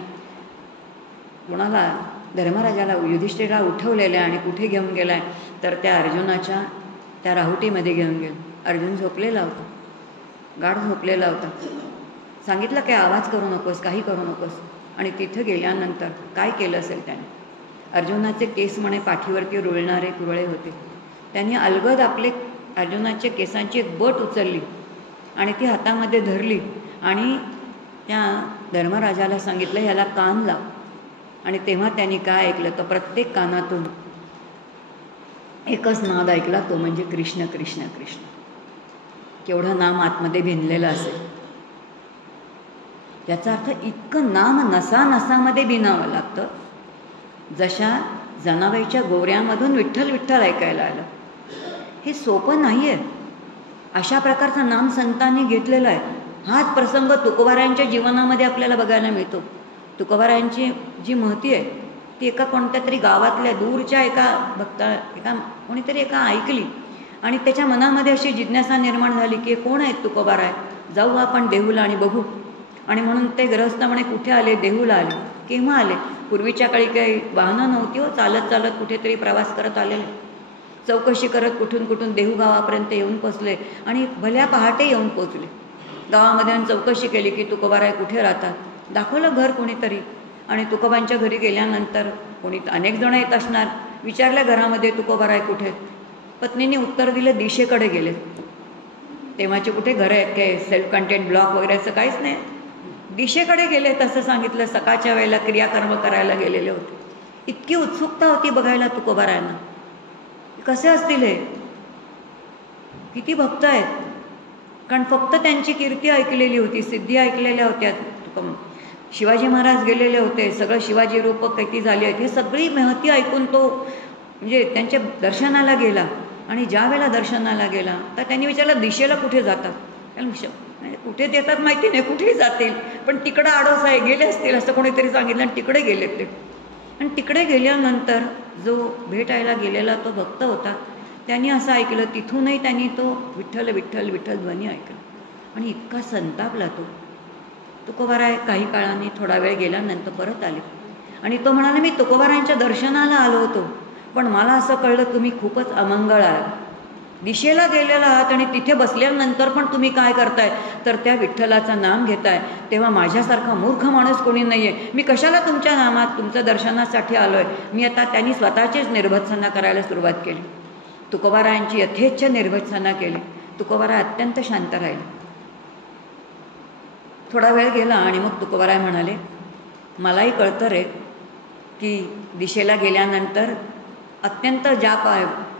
कोणाला धर्मराजाला युधिष्ठिराला उठवलेलं आहे आणि कुठे घेऊन गेला आहे तर त्या अर्जुनाच्या त्या राहुटीमध्ये घेऊन गेलं. अर्जुन झोपलेला होता, गाढ झोपलेला होता. सांगितलं काय आवाज करू नकोस, काही करू नकोस. आणि तिथं गेल्यानंतर काय केलं असेल त्याने, अर्जुनाचे केस म्हणे पाठीवरती रुळणारे कुरळे होते. त्यांनी अलगद आपले अर्जुनाच्या केसांची एक बट उचलली आणि ती हातामध्ये धरली आणि त्या धर्मराजाला सांगितलं ह्याला कान लाव. आणि तेव्हा त्यांनी काय ऐकलं तर प्रत्येक कानातून एकच नाद ऐकला, तो म्हणजे कृष्ण कृष्ण कृष्ण. केवढं नाम आतमध्ये भिनलेलं असेल. याचा अर्थ इतकं नाम नसा नसामध्ये भिनावं लागतं. जशा जनाबाईच्या गोऱ्यामधून विठ्ठल विठ्ठल ऐकायला आलं, हे सोपं नाही आहे. अशा प्रकारचं नाम संतांनी घेतलेलं आहे. हाच प्रसंग तुकोबारायांच्या जीवनामध्ये आपल्याला बघायला मिळतो. तुकोबारायांची जी महती आहे ती एका कोणत्या तरी गावातल्या दूरच्या कोणीतरी एका ऐकली आणि त्याच्या मनामध्ये अशी जिज्ञासा निर्माण झाली की कोण आहेत तुकोबाराय, जाऊ आपण देहूला आणि बघू. आणि म्हणून ते गृहस्थ म्हणे कुठे आले, देहूला आले. केव्हा आले, पूर्वीच्या काळी काही वाहनं नव्हती हो, चालत चालत कुठेतरी प्रवास करत आलेले. चौकशी करत कुठून कुठून देहू गावापर्यंत येऊन पोचले आणि भल्या पहाटे येऊन पोचले. गावामध्ये चौकशी केली की तुकोबाराय कुठे राहतात. दाखवलं घर कोणीतरी. आणि तुकोबांच्या घरी गेल्यानंतर कोणी अनेक जण येत असणार, विचारल्या घरामध्ये तुकोबाराय कुठे. पत्नीने उत्तर दिलं दिशेकडे गेले. तेव्हाचे कुठे घरं आहेत काय, सेल्फ कंटेंट ब्लॉक वगैरे असं काहीच नाही, दिशेकडे गेले तसं सांगितलं. सकाळच्या वेळेला क्रियाकर्म करायला गेलेले होते. इतकी उत्सुकता होती बघायला तुकोबारायांना. कसे असतील हे, किती भक्त आहेत. कारण फक्त त्यांची कीर्ती ऐकलेली होती, सिद्धी ऐकलेल्या होत्या. शिवाजी महाराज गेलेले होते, सगळं शिवाजी रूप किती झाली आहेत हे सगळी महती ऐकून तो म्हणजे त्यांच्या दर्शनाला गेला. आणि ज्या वेळेला दर्शनाला गेला तर त्यांनी विचारलं दिशेला कुठे जातात. म्हणजे कुठे देतात माहिती नाही, कुठेही जातील, पण तिकडं आडोस आहे, गेले असतील असं कोणीतरी सांगितलं आणि तिकडे गेले ते. आणि तिकडे गेल्यानंतर जो भेटायला गेलेला तो भक्त होता, त्यांनी असं ऐकलं, तिथूनही त्यांनी तो विठ्ठल विठ्ठल विठ्ठल ध्वनी ऐकला आणि इतका संतापला तो. तुकोबाराय काही काळाने थोडा वेळ गेल्यानंतर परत आले आणि तो म्हणाला मी तुकोबारायांच्या दर्शनाला आलो होतो, पण मला असं कळलं तुम्ही खूपच अमंगळ आहात. दिशेला गेलेला आहात आणि तिथे बसल्यानंतर पण तुम्ही काय करताय तर त्या विठ्ठलाचं नाम घेताय. तेव्हा माझ्यासारखा मूर्ख माणूस कोणी नाही आहे, मी कशाला तुमच्या नामात तुमच्या दर्शनासाठी आलो आहे. मी आता त्यांनी स्वतःचीच निर्भत्सना करायला सुरुवात केली. तुकोबारायांची यथेच्छ निर्भत्सना केली. तुकोबाराय अत्यंत शांत राहिले. थोडा वेळ गेला आणि मग तुकोबाराय म्हणाले मलाही कळतं रे की दिशेला गेल्यानंतर अत्यंत ज्या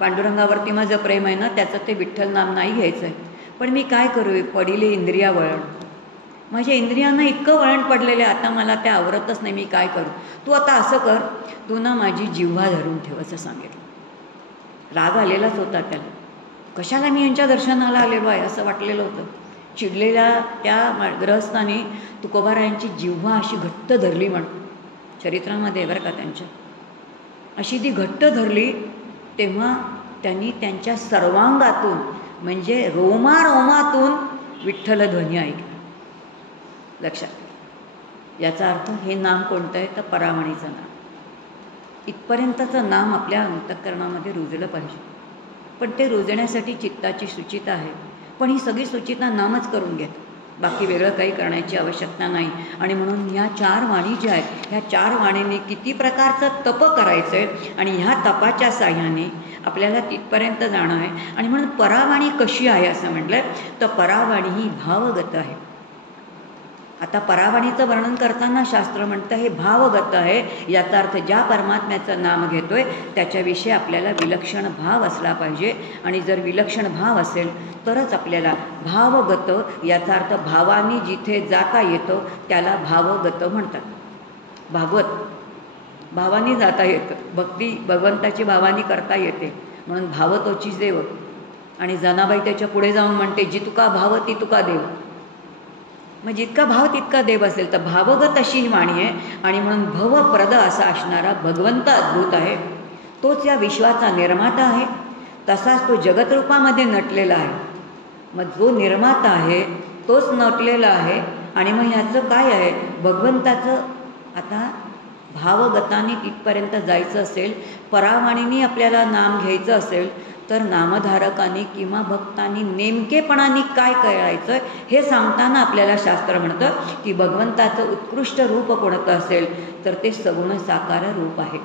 पांडुरंगावरती माझं प्रेम आहे ना त्याचं ते विठ्ठल नाम नाही घ्यायचं आहे, पण मी काय करू, पडिले इंद्रिया वळण. माझ्या इंद्रियांना इतकं वळण पडलेलं आहे, आता मला ते आवरतच नाही, मी काय करू. तू आता असं कर, तू ना माझी जिव्हा धरून ठेव असं सांगितलं. राग आलेलाच होता त्याला, कशाला मी यांच्या दर्शनाला आलेलो आहे असं वाटलेलं होतं. चिडलेल्या त्या ग्रहस्थाने तुकोबारायांची जिव्हा अशी घट्ट धरली म्हण चरित्रामध्ये बरं का त्यांच्या, अशी ती घट्ट धरली. तेव्हा त्यांनी त्यांच्या सर्वांगातून म्हणजे रोमारोमातून विठ्ठल ध्वनी ऐकला. लक्षात, याचा अर्थ हे नाम कोणतं आहे तर परामणीचं नाम. इथपर्यंतचं नाम आपल्या अंतःकरणामध्ये रुजलं पाहिजे, पण ते रुजण्यासाठी चित्ताची सुचिता आहे. पण ही सगळी सुचिता नामच करून घेत, बाकी वेगळं काही करण्याची आवश्यकता नाही. आणि म्हणून ह्या 4 वाणी ज्या आहेत ह्या 4 वाणींनी किती प्रकारचं तप करायचं आहे आणि ह्या तपाच्या साह्याने आपल्याला तिथपर्यंत जाणं आहे. आणि म्हणून परावाणी कशी आहे असं म्हटलं तर परावाणी ही भावगत आहे. आता परावाणीचं वर्णन करताना शास्त्र म्हणतं हे भावगत आहे. याचा अर्थ ज्या परमात्म्याचं नाम घेतोय त्याच्याविषयी आपल्याला विलक्षण भाव असला पाहिजे. आणि जर विलक्षण भाव असेल तरच आपल्याला भावगत, याचा अर्थ भावानी जिथे जाता येतो त्याला भावगत म्हणतात. भागवत भावानी जाता येतं, भक्ती भगवंताची भावानी करता येते म्हणून भावतोची देव. आणि जनाबाई त्याच्या पुढे जाऊन म्हणते जी तुका भाव ती तुका देव. मग जितका भाव तितका देव असेल तर भावगत अशी ही वाणी आहे. आणि म्हणून भवप्रद असा असणारा भगवंत अद्भुत आहे. तोच या विश्वाचा निर्माता आहे. तसाच तो जगतरूपामध्ये नटलेला आहे. मग जो निर्माता आहे तोच नटलेला आहे. आणि मग ह्याचं काय आहे भगवंताचं. आता भावगताने तिथपर्यंत जायचं असेल, परावाणीने आपल्याला नाम घ्यायचं असेल तर नामधारकांनी किंवा भक्तांनी नेमकेपणाने काय करायचं हे सांगताना आपल्याला शास्त्र म्हणतं की भगवंताचं उत्कृष्ट रूप कोणतं असेल तर ते सगुण साकार रूप आहे.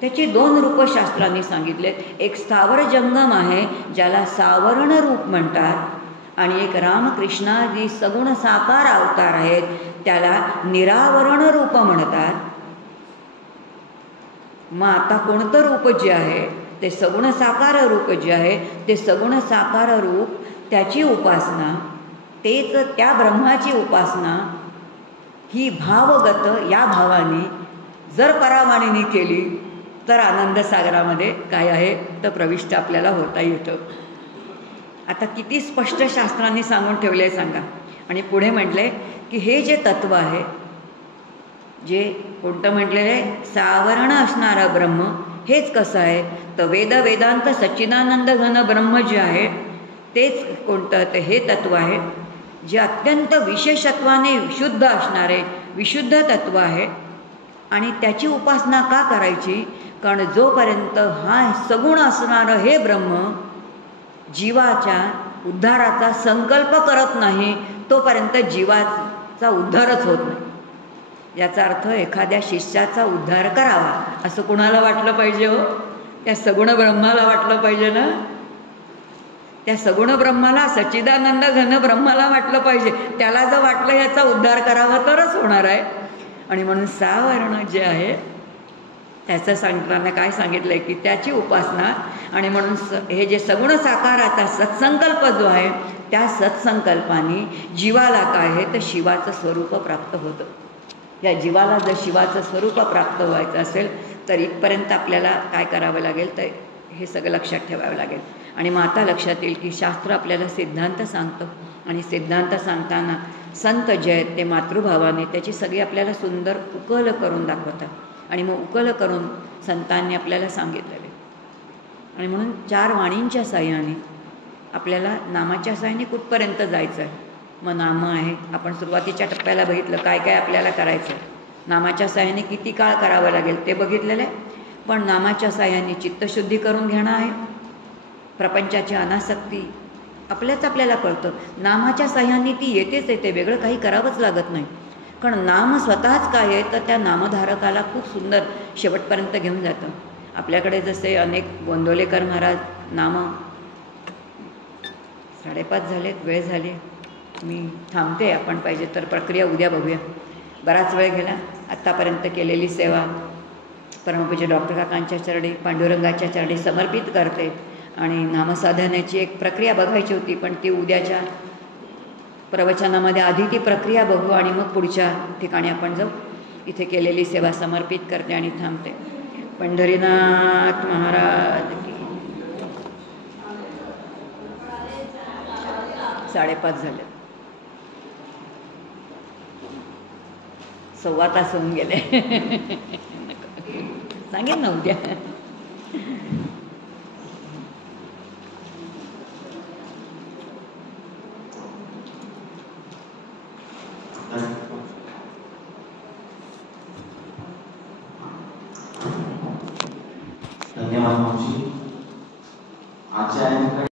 त्याची 2 रूपं शास्त्रांनी सांगितलेत. एक स्थावर जंगम आहे ज्याला सावरण रूप म्हणतात. आणि एक रामकृष्णाजी सगुण साकार अवतार आहेत त्याला निरावरण रूप म्हणतात. मग आता कोणतं रूप जे आहे ते सगुण साकार रूप जे आहे ते सगुण साकार रूप त्याची उपासना, तेच त्या ब्रह्माची उपासना ही भावगत या भावाने जर परावाणीने केली तर आनंद सागरामध्ये काय आहे तर प्रविष्ट आपल्याला होता येतं. आता किती स्पष्ट शास्त्रांनी सांगून ठेवले आहे सांगा. आणि पुढे म्हटले की हे जे तत्व आहे, जे कोणतं म्हटलेलं आहे सावरण असणारं ब्रह्म, हेच कसं आहे तर वेद वेदांत सच्चिदानंद घन ब्रह्म जे आहे तेच कोणतं ते हे तत्व आहे जे अत्यंत विशेषत्वाने शुद्ध असणारे विशुद्ध तत्व आहे. आणि त्याची उपासना का करायची कारण जोपर्यंत हा सगुण असणारं हे ब्रह्म जीवाच्या उद्धाराचा संकल्प करत नाही तोपर्यंत जीवाचा उद्धारच होत नाही. याचा अर्थ एखाद्या शिष्याचा उद्धार करावा असं कोणाला वाटलं पाहिजे हो? त्या सगुण ब्रह्माला वाटलं पाहिजे ना. त्या सगुण ब्रह्माला सच्चिदानंद घन ब्रह्माला वाटलं पाहिजे. त्याला जर वाटलं याचा उद्धार करावा तरच होणार आहे. आणि म्हणून सावर्ण जे आहे त्याचं सांगताना काय सांगितलं आहे की त्याची उपासना. आणि म्हणून हे जे सगुण साकाराचा सत्संकल्प जो आहे त्या सत्संकल्पाने जीवाला काय आहे तर शिवाचं स्वरूप प्राप्त होतं. या जीवाला जर शिवाचं स्वरूप प्राप्त व्हायचं असेल तर इथपर्यंत आपल्याला काय करावं लागेल तर हे सगळं लक्षात ठेवावं लागेल. आणि मग आता लक्षात येईल की शास्त्र आपल्याला सिद्धांत सांगतं. आणि सिद्धांत सांगताना संत जे आहेत ते मातृभावाने त्याची सगळी आपल्याला सुंदर उकल करून दाखवतात. आणि मग उकल करून संतांनी आपल्याला सांगितलेले. आणि म्हणून 4 वाणींच्या साह्याने आपल्याला नामाच्या साह्याने कुठपर्यंत जायचं आहे. मग नाम आहे, आपण सुरुवातीच्या टप्प्याला बघितलं काय काय आपल्याला करायचं आहे. नामाच्या साह्याने किती काळ करावं लागेल ते बघितलेलं आहे. पण नामाच्या साह्याने चित्तशुद्धी करून घेणं आहे. प्रपंचाची अनासक्ती आपल्याला कळतं. नामाच्या साह्याने ती येतेच येते, वेगळं काही करावंच लागत नाही. कारण नाम स्वतःच काय आहे तर त्या नामधारकाला खूप सुंदर शेवटपर्यंत घेऊन जातं. आपल्याकडे जसे अनेक गोंदवलेकर महाराज नाम 5:30 झालेत, वेळ झाली, मी थांबते. आपण पाहिजे तर प्रक्रिया उद्या बघूया. बराच वेळ गेला. आत्तापर्यंत केलेली सेवा परमपूज्य डॉक्टर काकांच्या चरणी पांडुरंगाच्या चरणी समर्पित करते. आणि नामसाधनेची एक प्रक्रिया बघायची होती पण ती उद्याच्या प्रवचनामध्ये आधी ती प्रक्रिया बघू आणि मग पुढच्या ठिकाणी आपण जाऊ. इथे केलेली सेवा समर्पित करते आणि थांबते. पंढरीनाथ महाराज की. 5:30 झाले, 1/4 तास होऊन गेले. सांगेन ना उद्या. धन्यवाद मावशी. आजच्या